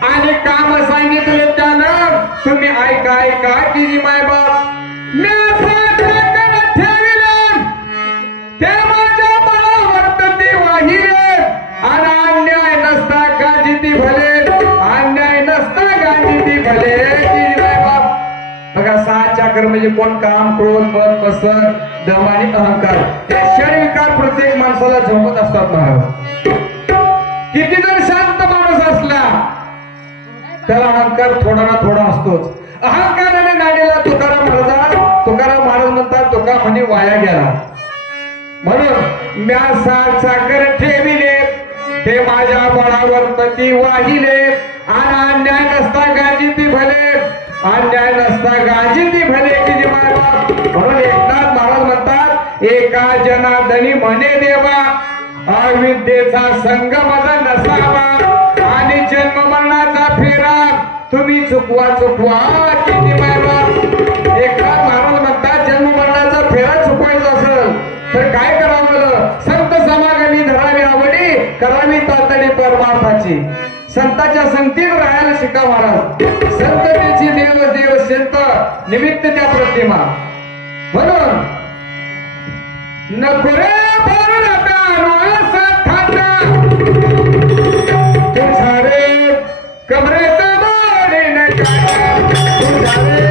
आणि काम सांगितले त्यानं तुम्ही ऐका ऐका की माय बाप ते माझ्या बळावर वाहिरे. आणि अन्याय नसता गाजी ती भले अन्याय नसता गाजी ती भले की माय बाप. बघा 6 चाकर म्हणजे कोण काम क्रोध पद पसर दम आणि अहंकार हे षडविकार प्रत्येक माणसाला झोपत असतात महाराज. किती जर शांत माणूस असला त्याला अहंकार थोडा ना थोडा असतोच. अहंकाराने नाडीला तुकाराम महाराज म्हणतात तुका म्हणे वाया गेला. म्हणून म्या 6 चाकर ठेविले ते माझ्या बळावर पती वाहिले. आणि अन्याय नसता गाजी ती भले अन्याय नसता गाजी ती भले किती महाराज. म्हणून एकनाथ महाराज म्हणतात एका जनार्दनी म्हणे देवा अविद्येचा संग माझा नसावा. आणि जन्म मरणाचा फेरा तुम्ही चुकवा किती महाराज. एकनाथ महाराज म्हणतात जन्म मरणाचा फेरा चुकवायचा असेल तर काय करावं. संत समागमी धरावी आवडी करावी तातडी परमार्थाची. संतांच्या संगतीत राहायला शिका महाराज. संततेची देव संत निमित्त त्या प्रतिमा. म्हणून नको रे तुझा रे कमरेचा बाडी नका तुझा रे कमरेचा बाडी नका तुझा रे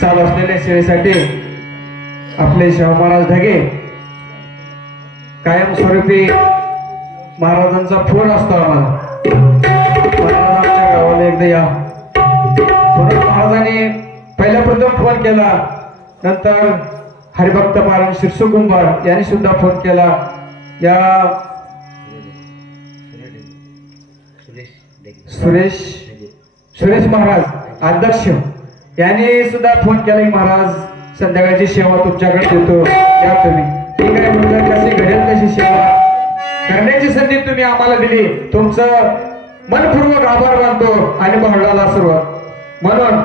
चालू असलेल्या सेवेसाठी आपले शाहू महाराज ढगे कायमस्वरूपी महाराजांचा फोन असतो आम्हाला. आमच्या गावाला एकदा या. महाराजांनी पहिल्या प्रथम फोन केला. नंतर हरिभक्त महाराज शिरसू कुंभार यांनी सुद्धा फोन केला. या सुरेश महाराज अध्यक्ष यांनी सुद्धा फोन केला की महाराज संध्याकाळची सेवा तुमच्याकडे देतो या तुम्ही. ठीक आहे म्हटलं कशी घडेल तशी सेवा करण्याची संधी तुम्ही आम्हाला दिली. तुमचं मनपूर्वक आभार मानतो आणि बहळाला सुरुवात. म्हणून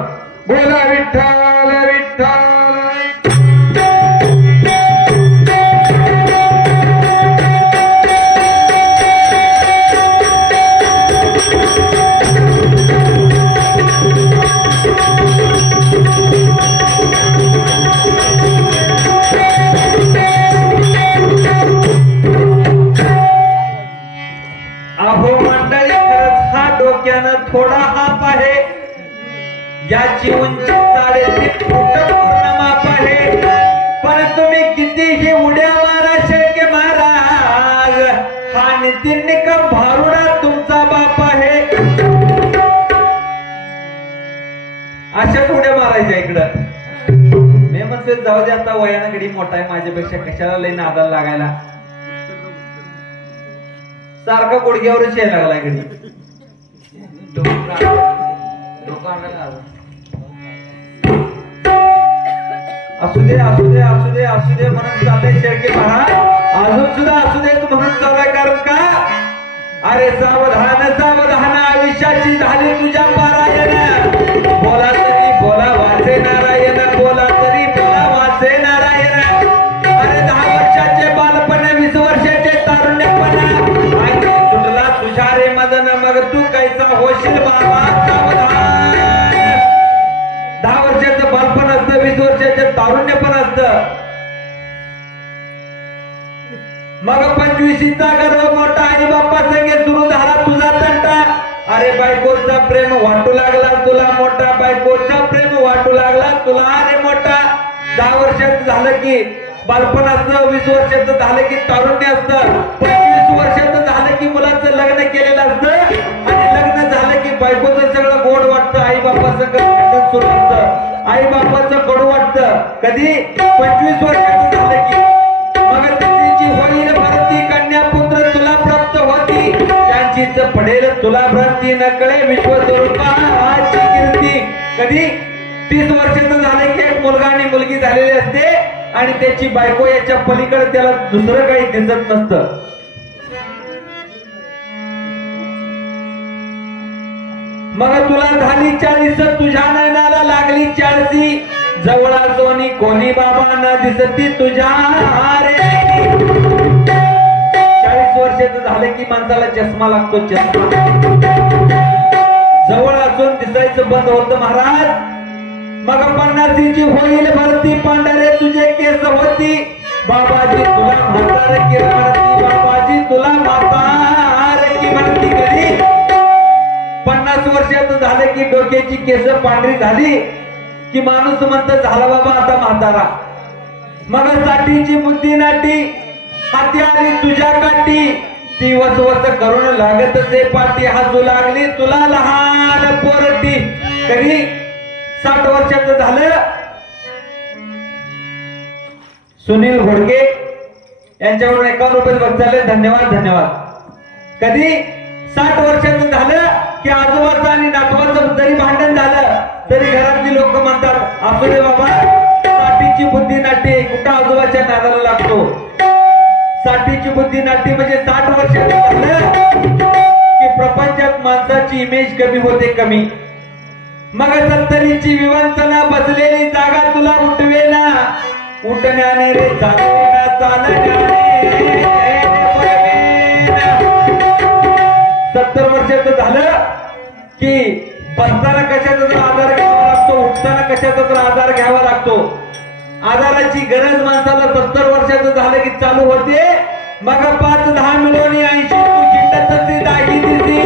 बोला विठ्ठल विठ्ठल. अहो मंडळी खरंच हा डोक्यानं थोडा हाप आहे. ज्याची उंची 3.5 फूट पूर्ण माप आहे. पण तुम्ही कितीही उड्या मारा शेळके महाराज, हा नितीन निकम भारुडा तुमचा बाप आहे. अशाच उड्या मारायच्या इकडं. मी म्हणतोय जाऊ दे आता, वयानं गडी मोठा आहे माझ्यापेक्षा, कशाला लई नादाला लागायला. सारखा गुडघ्यावरच यायला लागलाय गडी. असू दे असू दे असू दे असू दे म्हणून चाललंय शेळके महाराज. अजून सुद्धा असू देत म्हणून चाललाय. कारण का, अरे सावधान सावधान आयुष्याची झाली तुझ्या पारायण. बोला तरी बोला वाचे नारायण, बोला तरी बोला वाचे नारायण. अरे 10 वर्षाचे बालपण, 20 वर्षाचे तारुण्यपणा, आणि सुटला तुझ्या रे मदन, मग तू कैसा होशील बाबा सावधान. 10 वर्षाचं बालपण असतं, 20 वर्षाचं तारुण्यपण असतं, मग 25चा गर्व मोठा आई बाप्पा संगे सुरू झाला तुझा तंटा. अरे बायकोचा प्रेम वाटू लागला तुला मोठा, बायकोचा प्रेम वाटू लागला तुला अरे मोठा. 10 वर्षाचं झालं की बालपण असतं, 20 वर्षाचं झालं की तारुण्य असतं, 25 वर्षाचं झालं की मुलाचं लग्न केलेलं असतं, आणि लग्न झालं की बायकोचं सगळं गोड वाटतं, आई बाप्पाचं भांडण सुरू असतं, आई बाप्पाचं कडू वाटतं. कधी 25 वर्षाचं झालं की मग तिची होईल भरती, कन्या पुत्र तुला प्राप्त होती, त्यांचीच पडेल तुला भ्रांती, नकळे विश्वस्वरूपाची कीर्ती. कधी 30 वर्षाचं झालं की एक मुलगा आणि मुलगी झालेली असते, आणि त्याची बायको याच्या पलीकडे त्याला दुसरं काही दिसत नसतं. मग तुला झाली 40, तुझ्या नयनाला लागली 40, जवळा सोनी कोणी बाबा न दिसती तुझ्या रे. 40 वर्षाचं झालं की माणसाला चष्मा लागतो, चष्मा. जवळ असून दिसायचं बंद होतं महाराज. मग 50ची होईल भरती, पांढरे तुझे केस होती, बाबाजी तुला म्हातार की म्हणती, बाबाजी तुला म्हातार की म्हणती. कधी 50 वर्षाचं झालं की डोक्याची केस पांढरी झाली की माणूस म्हणतो झाला बाबा आता म्हातारा. मग साठीची बुद्धी नाटी, हाती आली तुझ्या काठी, ती वसवस करून लागत से पाठी, हसू लागली तुला लहान पोरटी. कधी 60 वर्षाचं झालं. सुनील घोडके यांच्याकडून 51 रुपये बघ चालले, धन्यवाद धन्यवाद. कधी 60 वर्षाचं झालं की आजोबाचं आणि नातवाचं जरी भांडण झालं तरी घरातली लोक म्हणतात असू दे बाबा, साठीची बुद्धी नाटी, कुठं आजोबाच्या नादाला लागतो. साठीची बुद्धी नाटी म्हणजे 60 वर्षाचं झालं की प्रपंचात माणसाची इमेज कमी होते, कमी. मग 70ची विवंचना, बसलेली जागा तुला उठवेना, उठण्याने रे चालवेना, चालण्याने 70 वर्षाचं झालं की बसताना कशाचा तर आधार घ्यावा लागतो, उठताना कशाचा तर आधार घ्यावा लागतो. आधाराची गरज माणसाला 70 वर्षाचं झालं की चालू होते. मग 5-10 मिळून 80 तू खिंडतची दागी दिसी,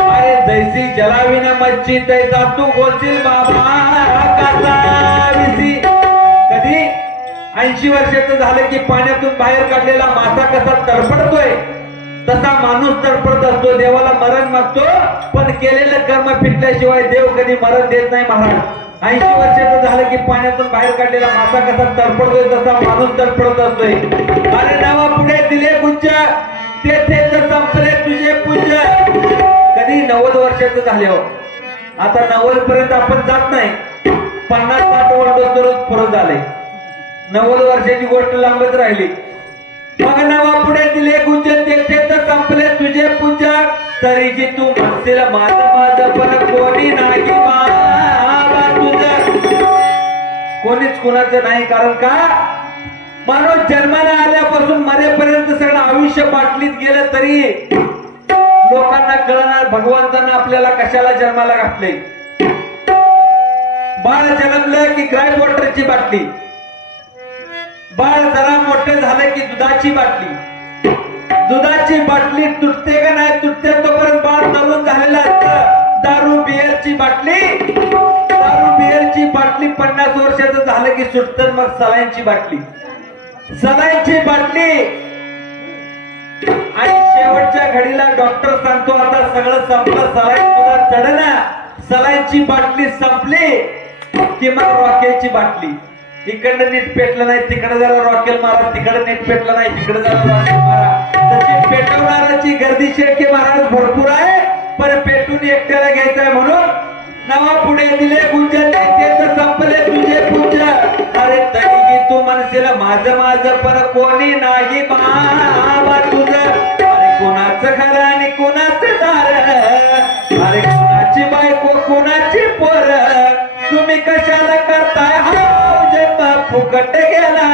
अरे जैसी जलाविना मच्छी तैसा तू गोशील बाबा कासाविसी. कधी 80 वर्षाचं झालं की पाण्यातून बाहेर काढलेला मासा कसा तडफडतोय तसा माणूस तडफडत असतो. देवाला मरण मागतो, पण केलेलं कर्म फिटल्याशिवाय देव कधी मरण देत नाही महाराज. 80 वर्षाचं झालं की पाण्यातून बाहेर काढलेला मासा कसा तडफडतोय तसा माणूस तडफडत असतोय. अरे नावा पुढे दिले गुज्ज, तेथे संपले तुझे पूज्य. कधी 90 वर्षाचं झाल्यावर, आता 90 पर्यंत आपण जात नाही, 50-60 वर्ष दररोज परत आले, 90 वर्षाची गोष्ट लांबच राहिली. मग नावा पुढे दिले गुज्ज, तेथे तर संपले तुझे पूज्य. तरीही तू म्हणशील माझं पण कोणी नाही बाबा तुझं, कोणीच कुणाचं नाही. कारण का, माणूस जन्माला आल्यापासून मरेपर्यंत सगळं आयुष्य बाटलीत गेलं तरी लोकांना कळणार भगवंतांना आपल्याला कशाला जन्माला घातले. बाळ जन्मलं की ग्राईड वॉटरची बाटली, बाळ जरा मोठं झालं की दुधाची बाटली. दुधाची बाटली तुटते का नाही, तुटते तोपर्यंत बाळ तरुण झालेलं असतं. दारू बियरची बाटली, दारू बाटली 50 वर्षाचं झालं की सुटतं, मग सलाईनची बाटली आणि शेवटच्या घडीला डॉक्टर सांगतो आता सगळं संपलं, सलाईन सुद्धा चढना, सलाईनची बाटली संपली की मग रॉकेलची बाटली. इकडं नीट पेटलं नाही, तिकडे जरा रॉकेल मारा, तिकडे नीट पेटलं नाही, तिकडे जरा रॉकेल मारा. तशी पेटवणाराची गर्दी शेळके महाराज भरपूर आहे, पण पेटून एकट्याला घ्यायचंय म्हणून नवा पुढे दिले गुंजले ते संपले तुझे पूजा. अरे तरीही तू म्हणशील माझं माझं पण कोणी नाही बाबा तुझं. अरे कोणाचं खरं आणि कोणाचं दार, अरे कोणाची बायको कोणाची पोर, तुम्ही कशाला करताय हा जन्म फुकट गेला.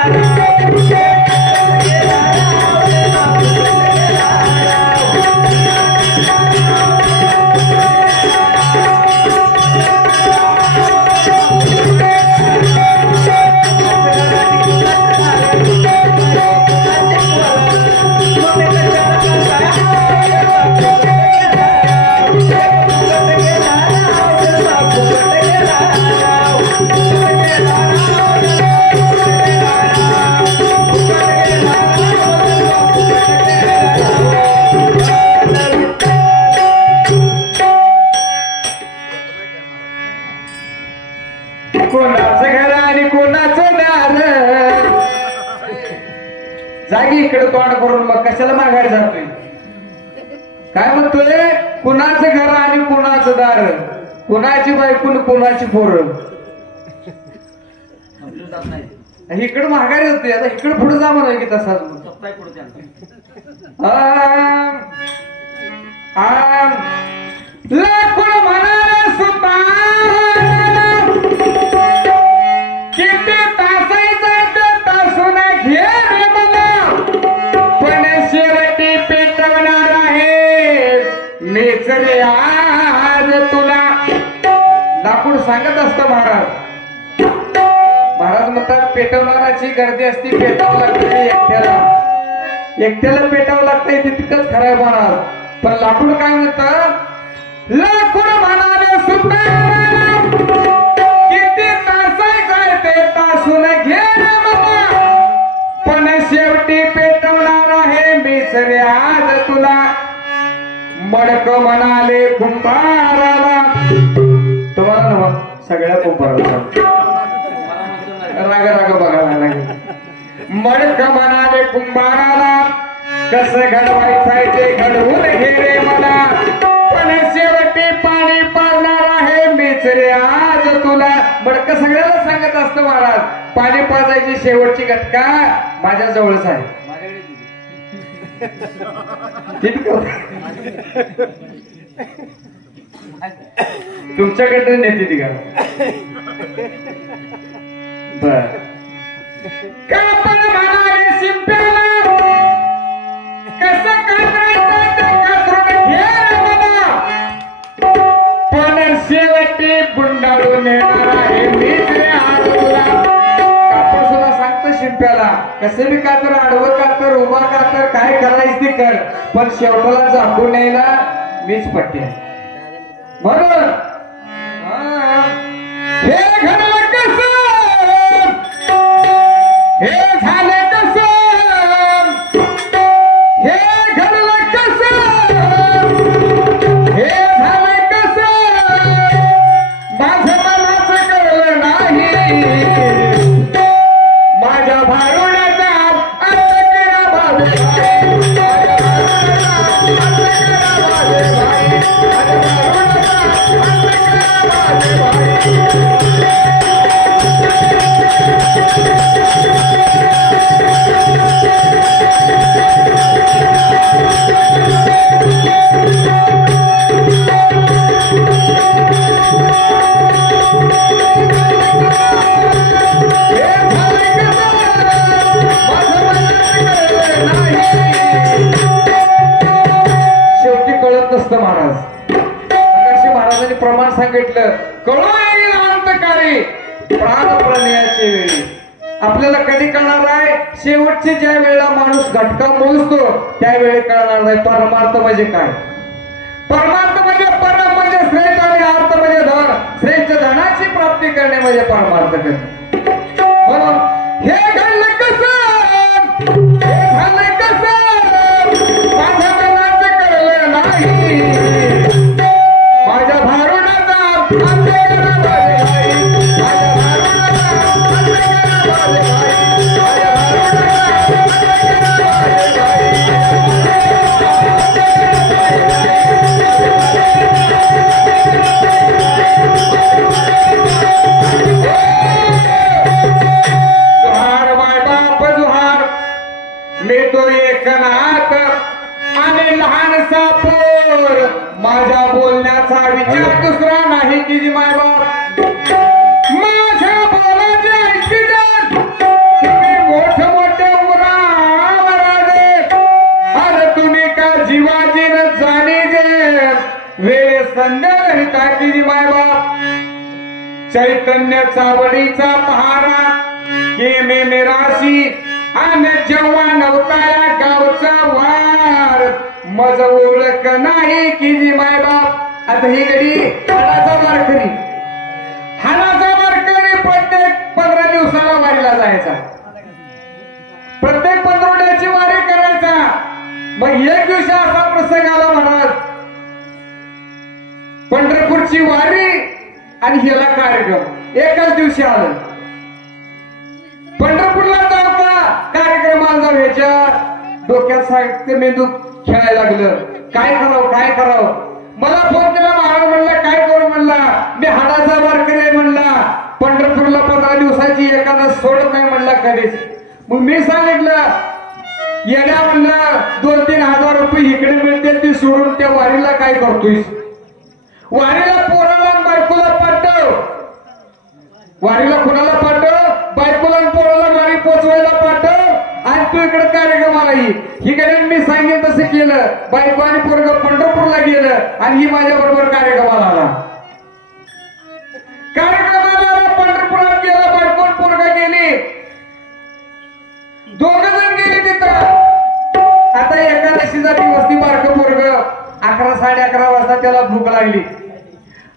कोणाचं घर आणि कोणाचं दार, जागी इकडे तोंड करून मग कशाला माघारी जातोय. काय म्हणतोय, कुणाचं घर आणि कुणाचं दार, कुणाची बायकून कुणाची पोरं. इकडे माघारी होते, आता इकडे पुढे जा म्हणा की तसाच लाकूड म्हणाले सुद्धा किती तासायचं ते तासून घे रे मला, पण शेवटी पेटवणार आहे मीच रे आज तुला. लाकूड सांगत असतं महाराज. महाराज म्हणतात पेटवणाराची गर्दी असती, पेटावं लागतं एकट्याला पेटावं लागतंय तितकंच खरं होणार. पण लाकूड काय म्हणतं, लाकूड म्हणाले सुद्धा किती तासायचं ते तासून घे मला, पण शेवटी पेटवणार आहे मीच रे आज तुला. मडक म्हणाले कुंभाराला, तुम्हाला ना सगळ्या कुंभाराला राग राग बघायला लागेल. मडक म्हणाले कुंभाराला, कसं घडवायचंय ते घडवून घे रे मला, पण शेवटी पाणी पाजणार आहे मीच रे आज तुला. मडक सगळ्याला सांगत असतं महाराज, पाणी पाजायची शेवटची घटका माझ्या जवळच आहे. तुमच्याकडे नेते ती का बर. का पण म्हणाले शिंप्याला, कसं कात्रायचं ते कात्रून घे मला, पण शेवटी गुंडाळून येणार आहे मीच रे आज तुला. कापड सुद्धा सांगतो शिंप्याला, कसे बी कातर, आडवं कातर, उभा कातर, काय करायचं ते कर, पण शेवटाला झाकून यायला मीच पट्टी आहे. म्हणून हे घडलं कसं, हे झालं कसं, हे घडलं कसं, हे झालं कसं, माझं मलाच कळलं नाही. माझ्या भारुण्याचा अर्थ करा भावे, माझ्या भारुण्याचा अर्थ करा भावे, माझ्या भारुण्याचा अर्थ करा भावे. शेवटी कळत नसतं महाराज. प्रकाशी महाराजांनी प्रमाण सांगितलं, कळू येईल अंतकारी प्राणप्रलयाच्या वेळी. आपल्याला कधी कळणार आहे, शेवटची ज्या वेळेला माणूस घटका मोजतो त्यावेळी कळणार नाही परमार्थ म्हणजे काय. परमार्थ म्हणजे परम म्हणजे श्रेष्ठ आणि अर्थ म्हणजे धन. श्रेष्ठ धनाची प्राप्ती करण्यामध्ये परमार्थ करणे. म्हणून हे घडलं कसं, हे झालं कसं, माझ्या मनाचं कळलं नाही, माझ्या भारुडाचा माझ्या बोलण्याचा विचार दुसरा नाही की मायबाप माझ्या बोलाचे ऐकतात तुम्ही मोठे मोठे उरावर आले. अरे तुम्ही का जीवाची न जाणे जे वेळ संध्याकाळी काय की मायबाप चैतन्य चावडीचा पहारा की मी निराशी आणि जेव्हा नव्हता गावचा वार मज ओळख नाही की जी मायबाप. आता ही गडी हाडाचा वारकरी, हाडाचा वारकरी प्रत्येक 15 दिवसाला वारीला जायचा, प्रत्येक पंधरवड्याची वारी करायचा. मग एक दिवशी असा प्रसंग आला महाराज, पंढरपूरची वारी आणि हिला कार्यक्रम एकाच दिवशी आलं. पंढरपूरला जाऊ का कार्यक्रमाला जाऊ, ह्याच्या डोक्यात साहित्य मेंदू खेळायला लागलं. काय करावं काय करावं. मला फोन केला महाराज, म्हणला काय करू, म्हणला मी हाडाचा वारकरी आहे, म्हणला पंढरपूरला 15 दिवसाची एखादा सोडत नाही म्हणला कधीच. मग मी सांगितलं येण्या म्हणलं 2-3 हजार रुपये इकडे मिळते ती सोडून त्या वारीला काय करतोय. वारीला पोराला बायकोला पाठव, वारीला कुणाला पाठव, बायकोला पोराला वारी पोचवायला पाठव आणि तू इकडे कार्यक्रमाला ये. ही गणित मी सांगेन तसं केलं. बायको आणि पोरग पंढरपूरला गेलं आणि ही माझ्या बरोबर कार्यक्रमाला आला. कार्यक्रमाला आला, पंढरपुरात गेला, बायको पोरगा गेली, 2 जण गेले तिथं. आता एकादशीचा दिवस ती बारकं पोरग 11-11:30 वाजता त्याला भूक लागली.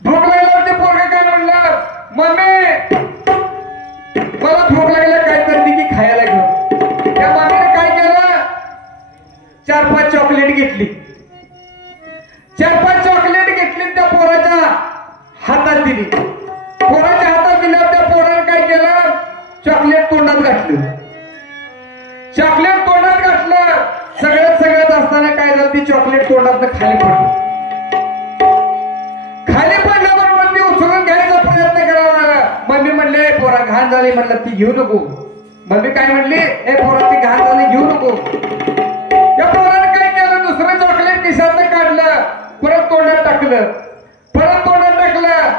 भूक लागल्यावरती पोरग काय म्हणलं, मम्मी मला भूक लागलं काय करते की खायला घेऊन. त्या मम्मीने काय केलं, 4-5 चॉकलेट घेतली, 4-5 चॉकलेट घेतली त्या पोराच्या हातात दिली. पोराच्या हातात दिल्यावर त्या पोराने काय केलं, चॉकलेट तोंडात घातलं. चॉकलेट तोंडात घातलं, सगळ्यात असताना काय झालं, ती चॉकलेट तोंडात खाली पडली. खाली पडल्याबरोबर ती उचलून घ्यायचा प्रयत्न करावा. मम्मी म्हणले पोरा घाण झाली, म्हणलं ती घेऊ नको. मम्मी काय म्हणली, ए पोरा ती घाण झाली घेऊ नको. या पोराने काय केलं, दुसरं चॉकलेट खिशातनं काढलं, परत तोंडात टाकलं, परत तोंडात टाकलं,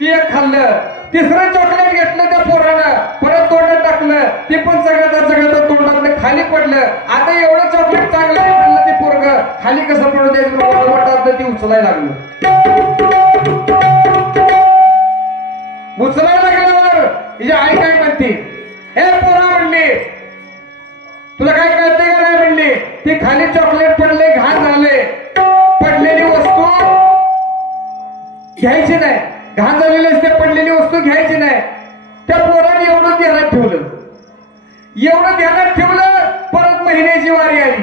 ती एक खाल्लं. तिसरं चॉकलेट घेतलं त्या पोरानं, परत तोंडात टाकलं, ते पण सगळं तोंडात खाली पडलं. आता एवढं चॉकलेट चांगलं म्हणलं ते पोरग खाली कसं पडू द्यायचं, ती उचलायला लागलं. उचलायला लागल्यावर तिची आई काय म्हणते, हे पोरा म्हणली तुला काय कळते का नाही म्हणली, ती खाली चॉकलेट पडले, घाण झाले, पडलेली वस्तू घ्यायची नाही, घाण झालेली असते पडलेली वस्तू घ्यायची नाही. त्या पोराने एवढं ध्यानात ठेवलं, एवढं ध्यानात ठेवलं. परत महिन्याची वारी आली,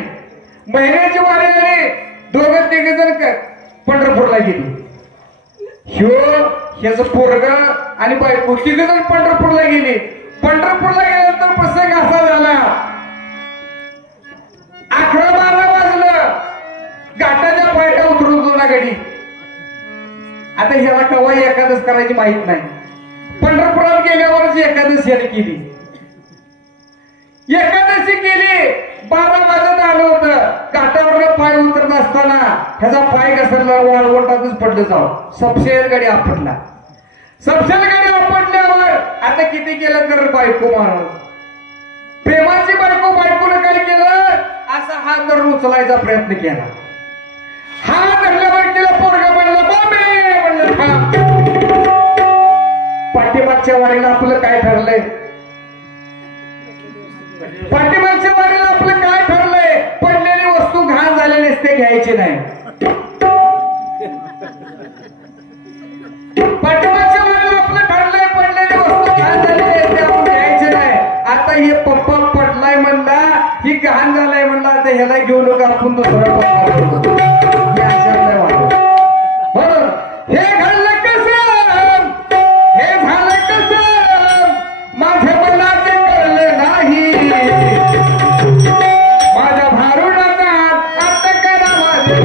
महिन्याची वारी आली, 2-3 जण पंढरपूरला गेली. ह्याचं पोरग आणि बायको 3 जण पंढरपूरला गेली. पंढरपूरला गेल्यानंतर प्रसंग असा झाला, 11-12 वाजलं, घाटाच्या पायट्या उतरून जुना गडी. आता ह्याला कवाई एकादश करायची माहित नाही. पंढरपुरात गेल्यावरच एकादशी याने केली. एकादशी केली, 12 वाजत आलं होतं. घाटावर पाय उतरत असताना ह्याचा पाय घसरला, वाळवंटातच पडलं जाऊ. सपशेल गाडी आपटला. सपशेल गाडी आपटल्यावर आता किती केलं तर बायको मारलं. प्रेमाची बायकोनं काय केलं, असा हात धरून उचलायचा प्रयत्न केला. हात धरल्यावर केला, पोरगा म्हणला बाबे, म्हणलं थांब. पाठीमागच्या वारीला आपलं काय ठरलंय, पाठीमागच्या वारीला आपलं काय ठरलंय, पडलेली वस्तू घाण झालेली असते घ्यायची नाही. पाठीमागच्या आता हे पप्पा पटलाय म्हणला ही घाण झालाय म्हणला आता ह्याला घेऊ नका आपण दुसरा पप्पा म्हणून हे घडलं कसं हे झालं कसं माझ्या मला ते कळलं नाही माझ्या भारुडाचा अर्थ करा माझे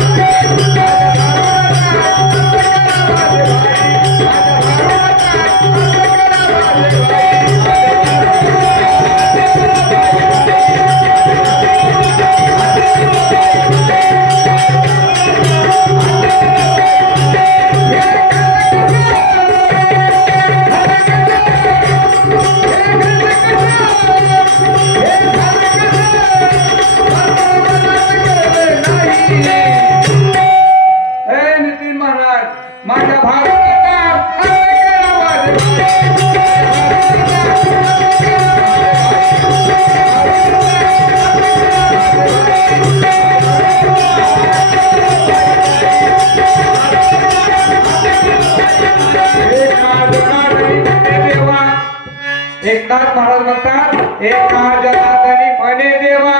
एकनाथ महाराज म्हणतात एका जनार्दनी म्हणे देवा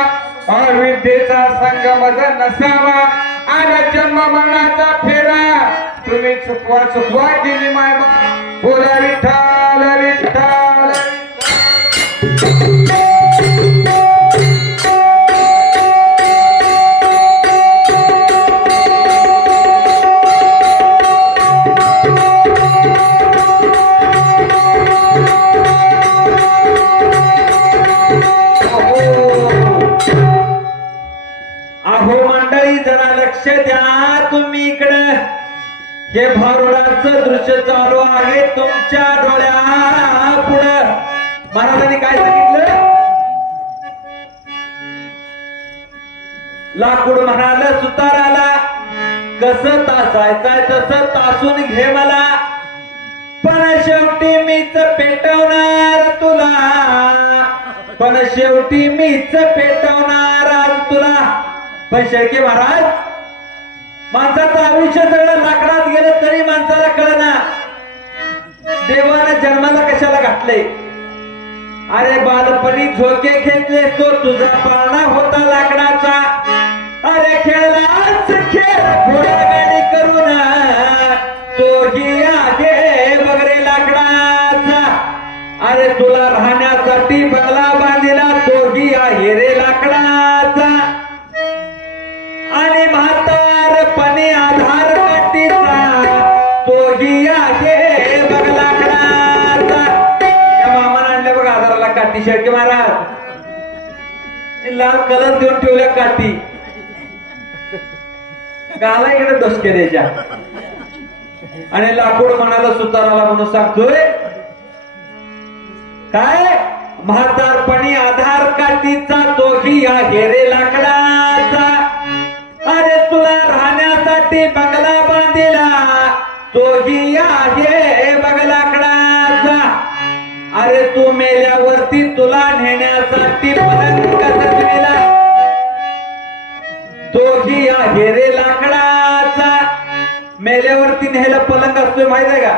अविद्येचा संगम नसावा आणि जन्म मरणाचा फेरा तुम्ही चुकवा केली माय बोला विठ्ठल विठ्ठल तुम्ही इकडे हे भारुडाचं दृश्य चालू आहे तुमच्या डोळ्या पुढं महाराजांनी काय सांगितलं लाकूड म्हणाल सुताराला कसं तासायचंय तसं तासून घे मला पण शेवटी मीच पेटवणार तुला पण शेवटी मीच पेटवणार आज तुला पण शेळके महाराज माणसाचं आयुष्य सगळं लाकडात गेलं तरी माणसाला कळना देवानं जन्माला कशाला घातले अरे बालपणी झोके घेतले तो तुझा पाळणा होता लाकडाचा अरे खेळलाच खेळ घोडागाडी करून तोही आहे बगरे लाकडाचा अरे तुला राहण्यासाठी बंगला बांधिला तोही आहे रे लाकडाचा आणि म्हातारपणी आधार काठीचा तोही आहे बघ लाकडाचा त्या मामानं आणल्या बघ आधाराला काठी शेळके महाराज लाल कलर देऊन ठेवल्या काठी गाला इकडे डोसके द्यायच्या आणि लाकूड म्हणाला सुताराला म्हणून सांगतोय काय म्हातारपणी आधार काठीचा तोही आहे रे लाकडाचा अरे तुला राहण्यासाठी बंगला बांधिला तोही आहे बघ लाकडाचा अरे तू मेल्यावरती तुला नेण्यासाठी पलंग सजविला तोही आहे रे लाकडाचा मेल्यावरती न्यायला पलंग असतोय माहित आहे का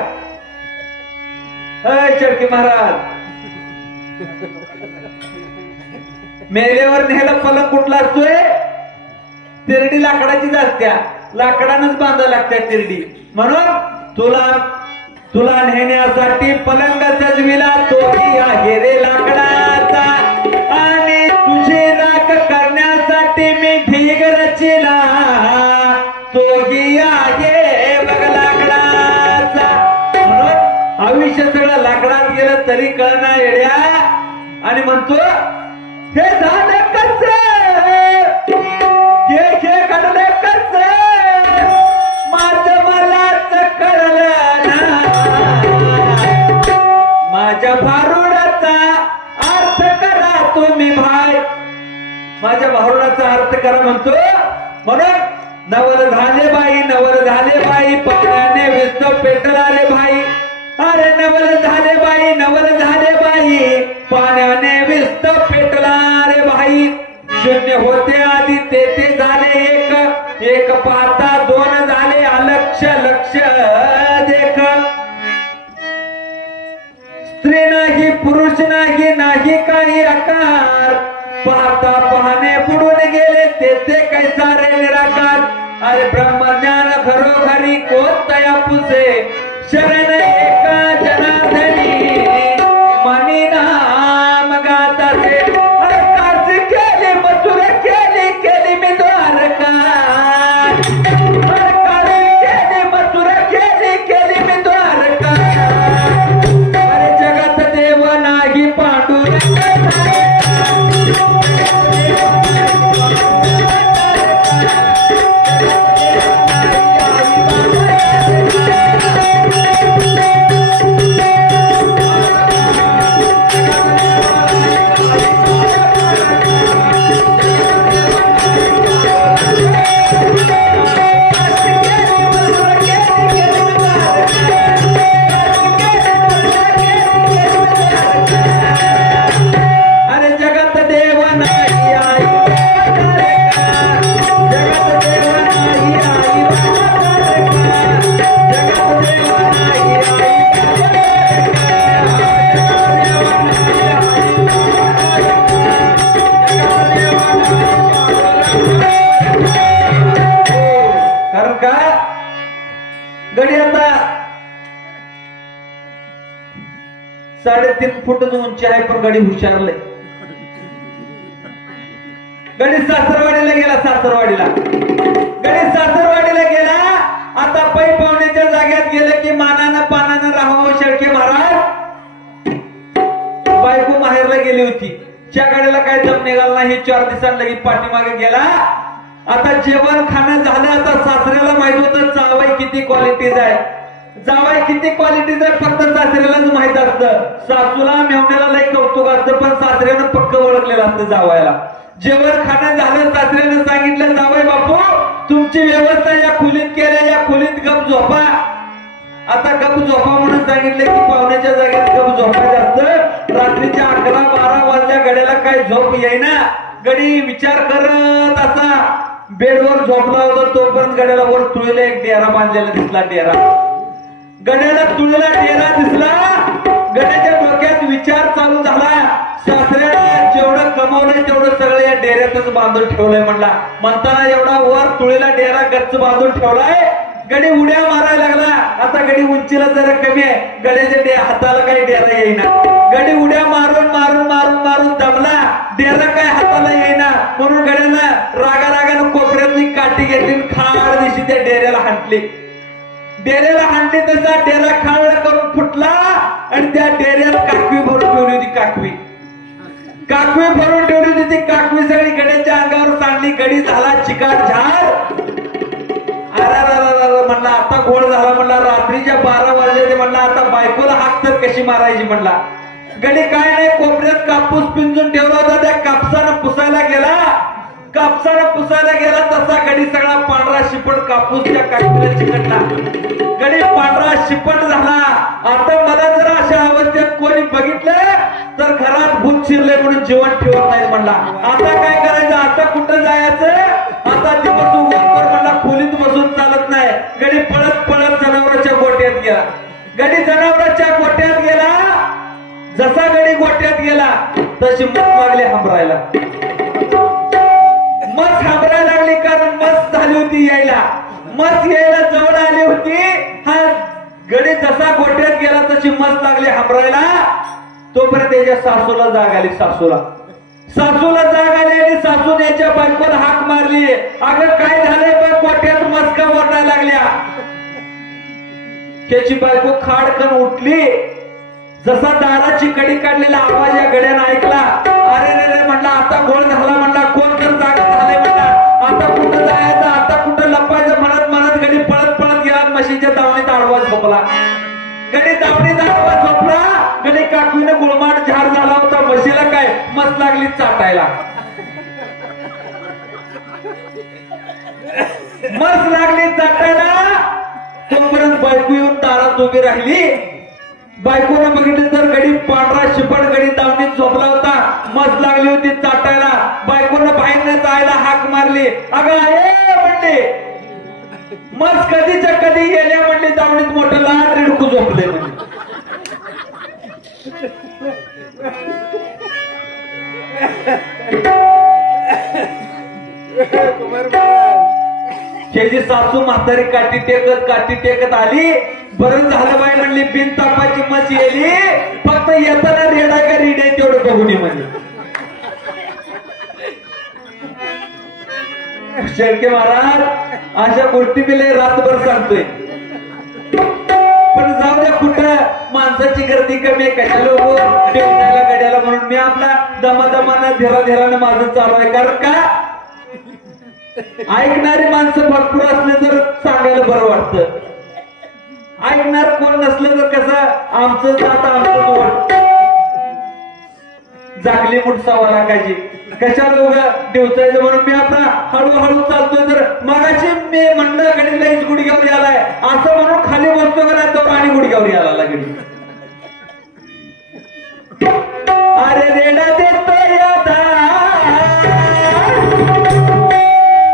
शेळके महाराज मेल्यावर न्यायला पलंग कुठला असतोय तिरडी लाकडाचीच असत्या लाकडानच बांधायला लागत्या तिरडी म्हणून तुला नेण्यासाठी पलंग सजविला तोही आहे रे लाकडाचा आणि तुझी राख करण्यासाठी मी ढीग रचिला तोही आहे बघ लाकडाचा म्हणून आयुष्य सगळं लाकडात गेलं तरी कळणार येड्या आणि म्हणतो हे झालं कसं हे घडलं कसं माझं मलाच कळलं ना माझ्या भारुडाचा अर्थ करा तुम्ही भाई माझ्या भारुडाचा अर्थ करा म्हणतो म्हणून नवल झाले बाई पाण्याने विस्त पेटला रे भाई अरे नवल झाले बाई पाण्याने विस्त पेटला रे भाई शून्य होते आधी ते झाले एक पाहता दोन झाले अलक्ष लक्ष देख स्त्री नाही पुरुष नाही काही आकार पाहता पाहणे बुडून गेले ते काही सारे निराकार अरे ब्रह्मज्ञान घरोघरी कोणतया पुसे शरण एका जनार्दनी मनी नाम गाताचे काच केली मथुर केली केली मी द्वारका केली मथुर केली केली मी द्वारका अरे जगात देव नाही पांडुरंग गडी आता 3.5 फूट उंची आहे पण गडी हुशारलंय गडी सासरवाडीला गेला गडी सासरवाडीला गेला आता पै पाहुण्याच्या जाग्यात गेलं की मानानं पानानं राहावं शेळके महाराज बायको माहेरला गेली होती त्या गाडीला काय दम निघाला नाही 4 दिवसांनी लगेच पाठीमागे गेला आता जेवण खाणं झालं आता सासऱ्याला माहित होतं जावई किती क्वालिटीज आहे फक्त सासऱ्यालाच माहित असतं सासूला मेवण्याला लय कौतुक असतं पण सासऱ्यानं पक्क ओळखलेलं असतं जावयाला जेवण खाणं झालं सासऱ्यानं सांगितलं जावई बापू तुमची व्यवस्था या खोलीत केल्या या खोलीत गप झोपा आता गप झोपा म्हणून सांगितलं की पाहुण्याच्या जागेत गप झोपायचं असतं रात्रीच्या 11-12 वाजल्या गड्याला काय झोप येईना गडी विचार करत असा बेडवर झोपला होता तोपर्यंत गड्याला वर तुळीला एक डेरा बांधलेला दिसला गड्याला तुळीला डेरा दिसला गड्याच्या डोक्यात विचार चालू झाला सासऱ्याला जेवढं कमावलंय तेवढं सगळं या डेऱ्यातच बांधून ठेवलंय म्हणताना एवढा वर तुळीला डेरा गच्च बांधून ठेवलाय गडी उड्या मारायला लागला आता गडी उंचीला जरा कमी आहे गड्याच्या हाताला काही डेरा येईना गडी उड्या मारून मारून मारून मारून दमला डेरा काय हाताला येईना म्हणून गड्यानं रागारागानं कोपऱ्यातली काठी घेतली खाड दिवशी त्या डेऱ्याला हाणली तसा डेरा खाड करून फुटला आणि त्या डेऱ्यात काकवी भरून ठेवली होती काकवी भरून ठेवली होती ती काकवी सगळी गड्याच्या अंगावर सांडली गडी झाला चिकाट झाड म्हणला आता गोळ झाला म्हणला रात्रीच्या 12 वाजले म्हणला आता बायकोला हाक तर कशी मारायची म्हणला गडी काय नाही कोपऱ्यात कापूस पिंजून ठेवला होता त्या कापसानं पुसायला गेला तसा गडी सगळा पांढरा शिपट कापूस त्या काकवीला चिकटला गडी पांढरा शिपट झाला आता मला जर अशा अवस्थेत कोणी बघितलं तर घरात भूत शिरले म्हणून जेवण ठेवत नाही म्हणला आता काय करायचं आता कुठं जायचं आता दिवस उघडकर म्हणला खोलीत बसून चालत नाही गडी पळत पळत जनावरांच्या गोट्यात गेला जसा गडी गोट्यात गेला तशी मस लागली हांबरायला लागली कारण मस झाली होती यायला जवळ आली होती हा गडी जसा गोट्यात गेला तशी मस लागली हांबरायला तोपर्यंत त्याच्या सासूला जाग आली आणि सासूने याच्या बायकोला हाक मारली अगं काय झालंय बघ गोट्यात मस्का वरडायला लागल्या त्याची बायको खाडकन उठली जसा दाराची कडी काढलेला आवाज या गड्यानं ऐकला अरे म्हणला आता गोळ झाला म्हणला कोण तर जागा झाले म्हणला आता कुठं जायचं आता कुठं लपायचं म्हणत गडी पळत गेला म्हशीच्या दावणीत आडवा झोपला गडी काकवीनं गुळमाट झाड झाला होता म्हशीला काय मस्त लागली चाटायला तोपर्यंत बायको येऊन दारात उभी राहिली बायकोनं बघितलं तर गडी पांढरा शिपट गडी दावणीत झोपला होता मस्त लागली होती चाटायला बायकोनं बाहेरनं जायला हाक मारली अगं आहे म्हणले मस्त कधीच्या कधी गेल्या म्हणले दावणीत मोठं लहान रेडकू झोपले त्याची सासू म्हातारी काठी टेकत आली. बरं झालं बाई म्हणली, बिन तापाची मस येली, फक्त येताना रेडा का रेडे तेवढं बघून ये म्हणजे. शेळके महाराज अशा गोष्टी मी लय रातभर सांगतोय. पण जाऊ द्या, कुठं माणसाची गर्दी कमी आहे, कशाला लोक ठेवण्याला गड्याला, म्हणून मी आपला दमादमानं धीराधीरानं माझं चालू आहे. कारण का ऐकणारी माणसं भरपूर असले तर सांगायला बरं वाटतं. ऐकणार कोण नसलं तर कसं आमचं जात आमचं बोल. जागली मुठ सव्वा लाखाची कशाला लोक देवचायचं म्हणून मी आपला हळूहळू चालतोय. तर मगाशी मी म्हणलं गडी लईच गुडघ्यावर यालाय असं म्हणून खाली बसतो का नाही तो आणि गुडघ्यावर याला लागली. अरे रेडा देतो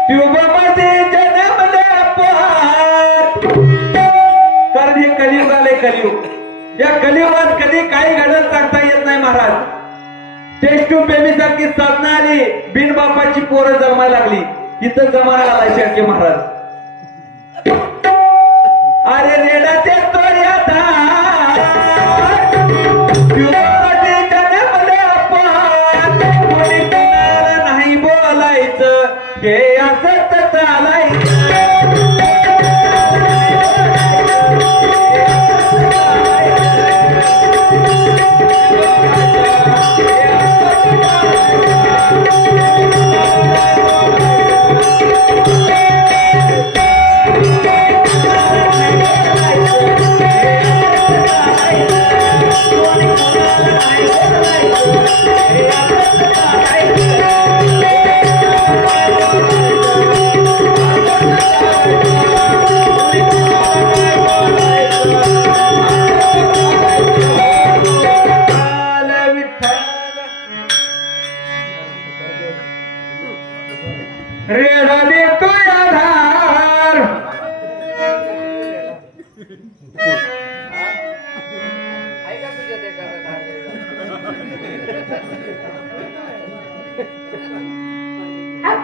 ट्यूबमध्ये जन्मल्या पार. कारण हे कलियुग आलंय, कलियुग. या कलियुगात कधी काही घडत सांगता येत नाही महाराज. टेस्ट टू बेबी सारखी साधना आली, बिन बापाची पोरं जमायला लागली, इथं जमाना आला शेळके महाराज. अरे रेडा देतो कोणी कुणाला नाही बोलायचं, हे असंच चालायचं. रेडा देतो आधार.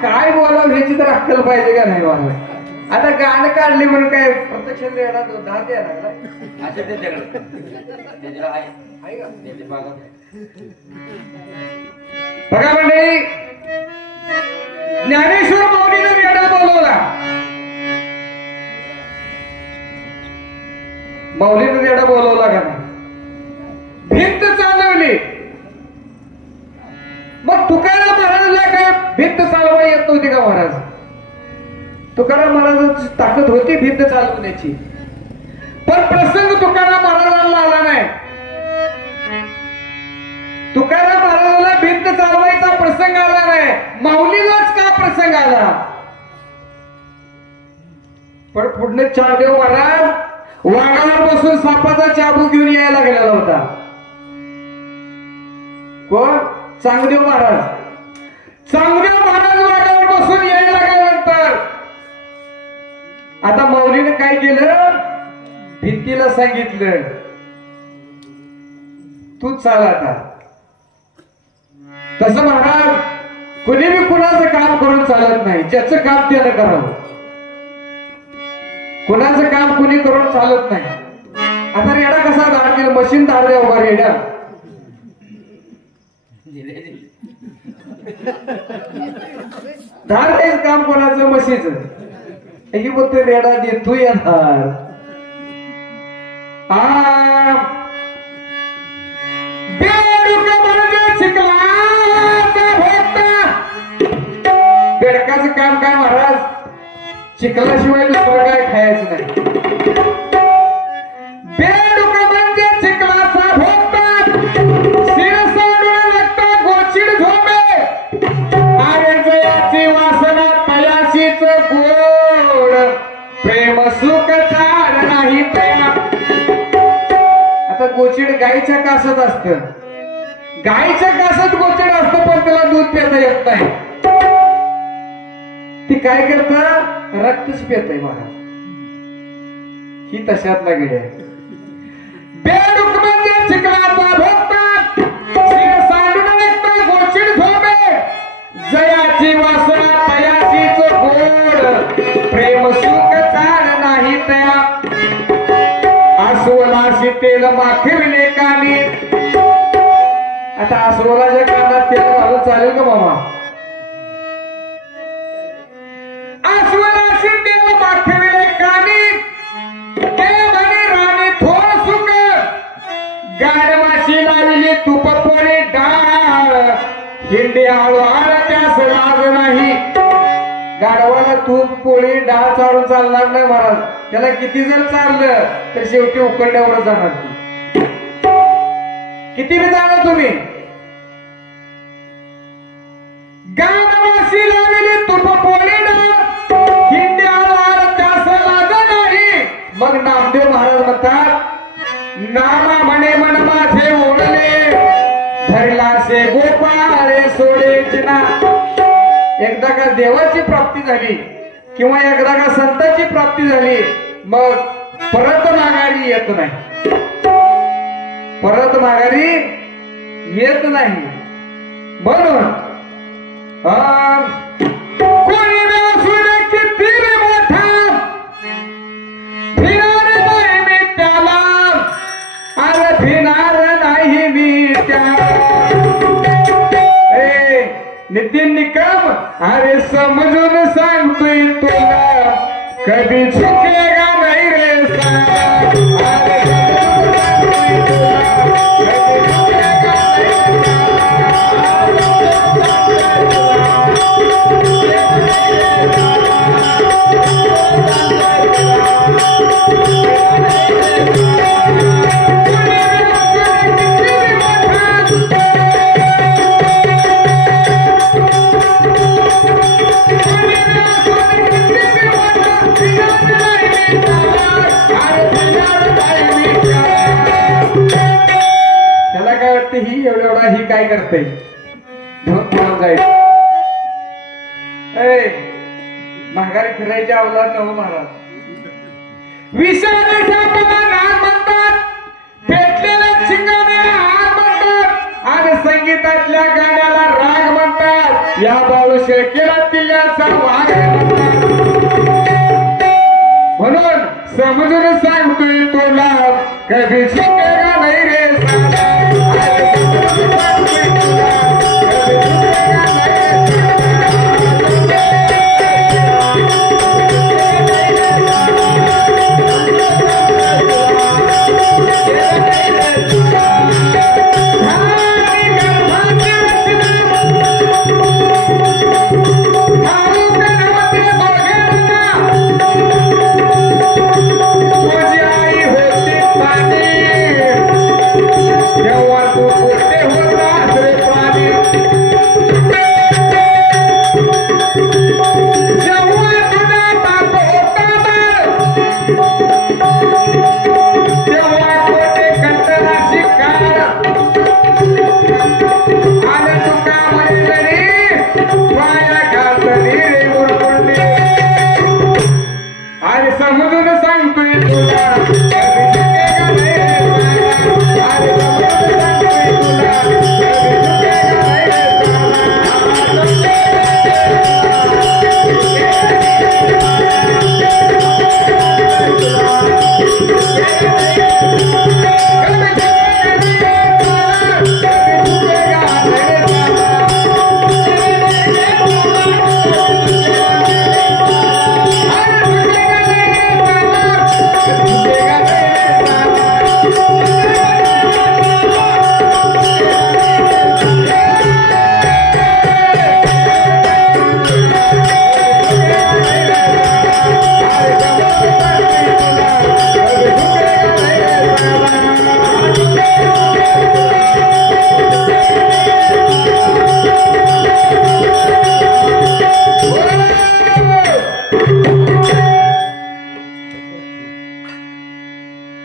काय बोलावं ह्याची तर अक्कल पाहिजे का नाही मला. आता गाणं काढली म्हणून काय प्रत्यक्ष रेडा दहा द्यायला लागला असे त्याच्याकडे बघा मंडळी. ज्ञानेश्वर माऊलीने रेडा बोलवला. माऊलीने रेडा बोलवला का नाही. भिंत चालवली. मग तुकाराम महाराजला काय भिंत चालवा येत नव्हती का महाराज. तुकाराम महाराजांची ताकद होती भिंत चालवण्याची, पण प्रसंग तुकाराम महाराजांना आला नाही. तुकाराम महाराजांना भिंत चालवायचा प्रसंग आला नाही, माऊलीलाच का प्रसंग आला. पण पुढे चारदेव महाराज वाघावर बसून सापाचा चाबू घेऊन यायला गेलेला होता. कोण? चांगदेव महाराज. चांगदेव महाराज वाघावर बसून यायला लागल्यानंतर आता माऊलीने काय केलं, भिंतीला सांगितलं तू चाल आता. तसं महाराज कुणी बी कुणाचं काम करून चालत नाही, ज्याचं काम त्यानं करावं. कुणाचं काम कुणी करून चालत नाही. आता रेडा कसा धाड केलं, मशीन धाड द्या उभा रेडा. धाड द्यायचं काम कोणाचं, मशीचं. ही बोलतोय रेडा देतो या धार. बेडकाचं काम काय महाराज, चिखलाशिवाय दुसरं काय खायचं नाही. बेडूक म्हणजे चिखलाचा भोगता, शिर सोडून लागता गोचिड झोपे. अरे जयाची वासना तयाशीच गोड, प्रेम सुख चाड नाही तया. आता गोचिड गाईच्या कासात असतं, गाईच्या कासात गोचिड असतं, पण त्याला दूध पिता येत नाही. ती काय करत, रक्तच पित आहे महाराज. ही तशातला गेली आहे. बेडूक म्हणजे चिखलाचा भोगता, शिर सांडून निघता गोचिड झोप. माखविले कानी. आता अस्वलाच्या कानात तेल घालून चालेल का मामा? अस्वलाशी तेल माखविले कानी, ते म्हणे राणी थोर सुख, गाढवाशी लावली तूप पोळी डाळ, हिंडी हळूहळ त्यास लाज नाही. गाढवाला तूप पोळी डाळ चालून चालणार नाही महाराज. त्याला किती जर चाललं तर शेवटी उकडल्यावर जाणार. किती बी जाणार तुम्ही. गाढवाशी लावली तूप पोळी डाळ, हिंडी हळूहळ त्यास लाज नाही. मग नामदेव महाराज म्हणतात, नामा म्हणे मन माझे ओढले, धरला से गोपाळे सोडेची ना. एकदा का देवाची प्राप्ती झाली किंवा एकदा का संतांची प्राप्ती झाली मग परत माघारी येत नाही. परत माघारी येत नाही. म्हणून कोणी असुन किती मोठा भिणार नाही मी त्याला, अरे भिणार नाही मी त्याला. नितीन निकम अरे समजून सांगतोय तुला, कधी चुकेगा नाही रे साला. ही एवढा ही काय करते घेऊन जायचं. माघारी फिरायच्या अवलाद नव महाराज. विषाने नान म्हणतात, पेटलेल्या शिंगाने हार म्हणतात आणि संगीतातल्या गाण्याला राग म्हणतात. या बाळू शेळकेला तिल्याचा वाघ म्हणतात. म्हणून समजून सांगतोय तुला, कधी चुकेगा नाही रे साला.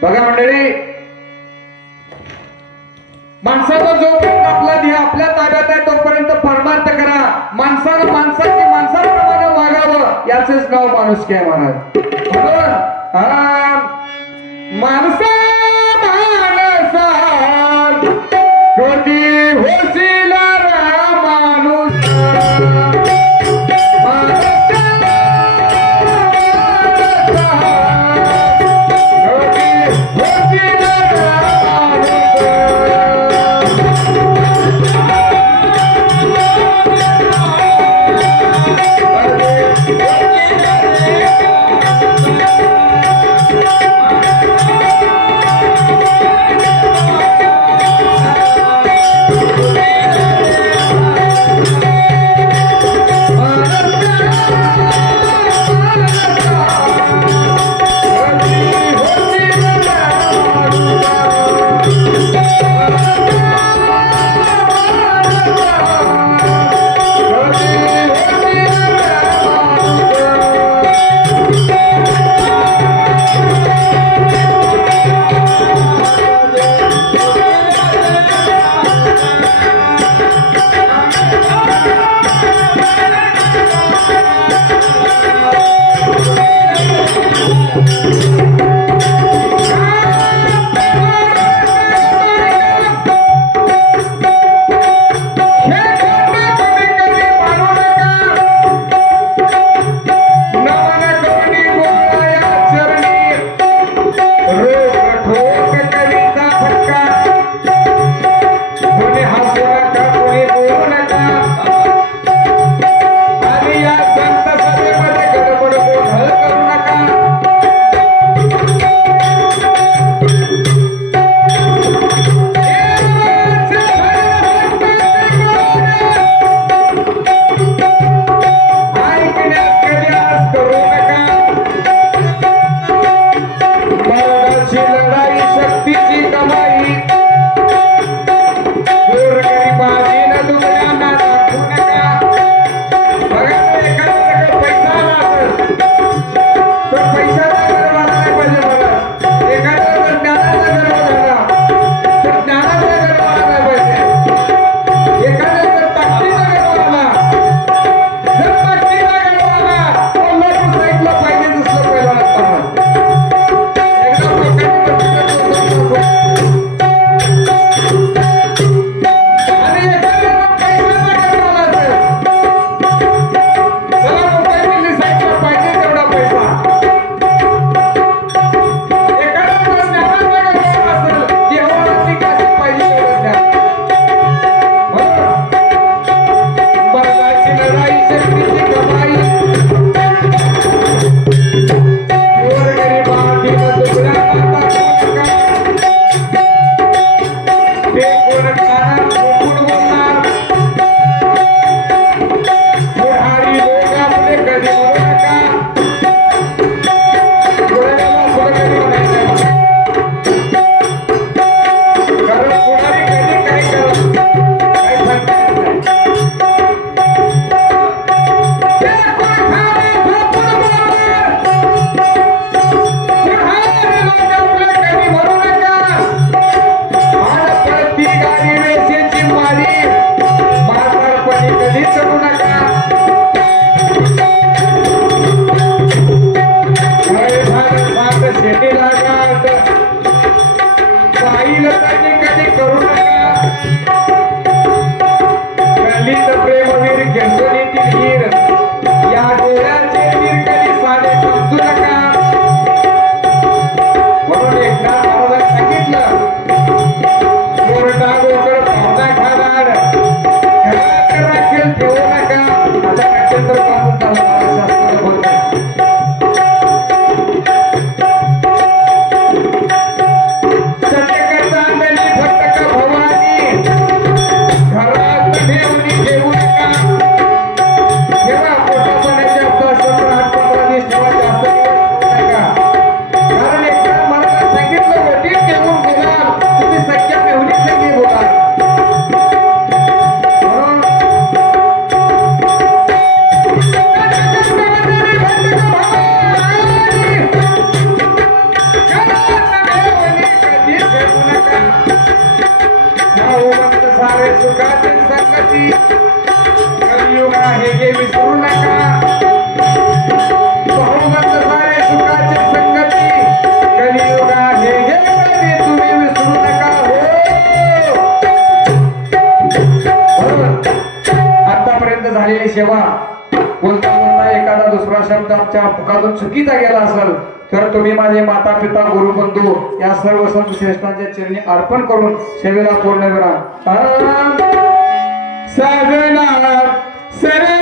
बघा मंडळी, माणसाचा जोपर्यंत आपला ध्येय आपल्या ताब्यात आहे तोपर्यंत परमार्थ करा. माणसानं माणसाची माणसाप्रमाणे वागावं, याचंच नाव माणुसकी आहे महाराज. माणसा माणसा कधी होशील माणूस, कधी करू नका शेती लागत पाहिलं कधी कधी करू नका गल्लीत प्रेमवीर घेसोनीतील हीर या डोळ्याचे वीर कधी साडे समजू नका म्हणून एकदा महाराजांनी सांगितलं कोरडा गोकर पावना खाणार घरात राखेल ठेवू नका आता नक्षत्र पाहून झाला शास्त्र बोलतो सारे सुखाची संगती कलियुग आहे हे विसरू नका बहुमत सारे सुखाची संगती कलियुग आहे हे तुम्ही विसरू नका हो आतापर्यंत झालेली सेवा बोलता बोलता एखादा दुसरा शब्द आमच्या मुखातून चुकीचा गेला असेल तर तुम्ही माझे माता पिता गुरुबंधू या सर्व संत श्रेष्ठांच्या चरणी अर्पण करून सेवेला पूर्ण करा. साधना सर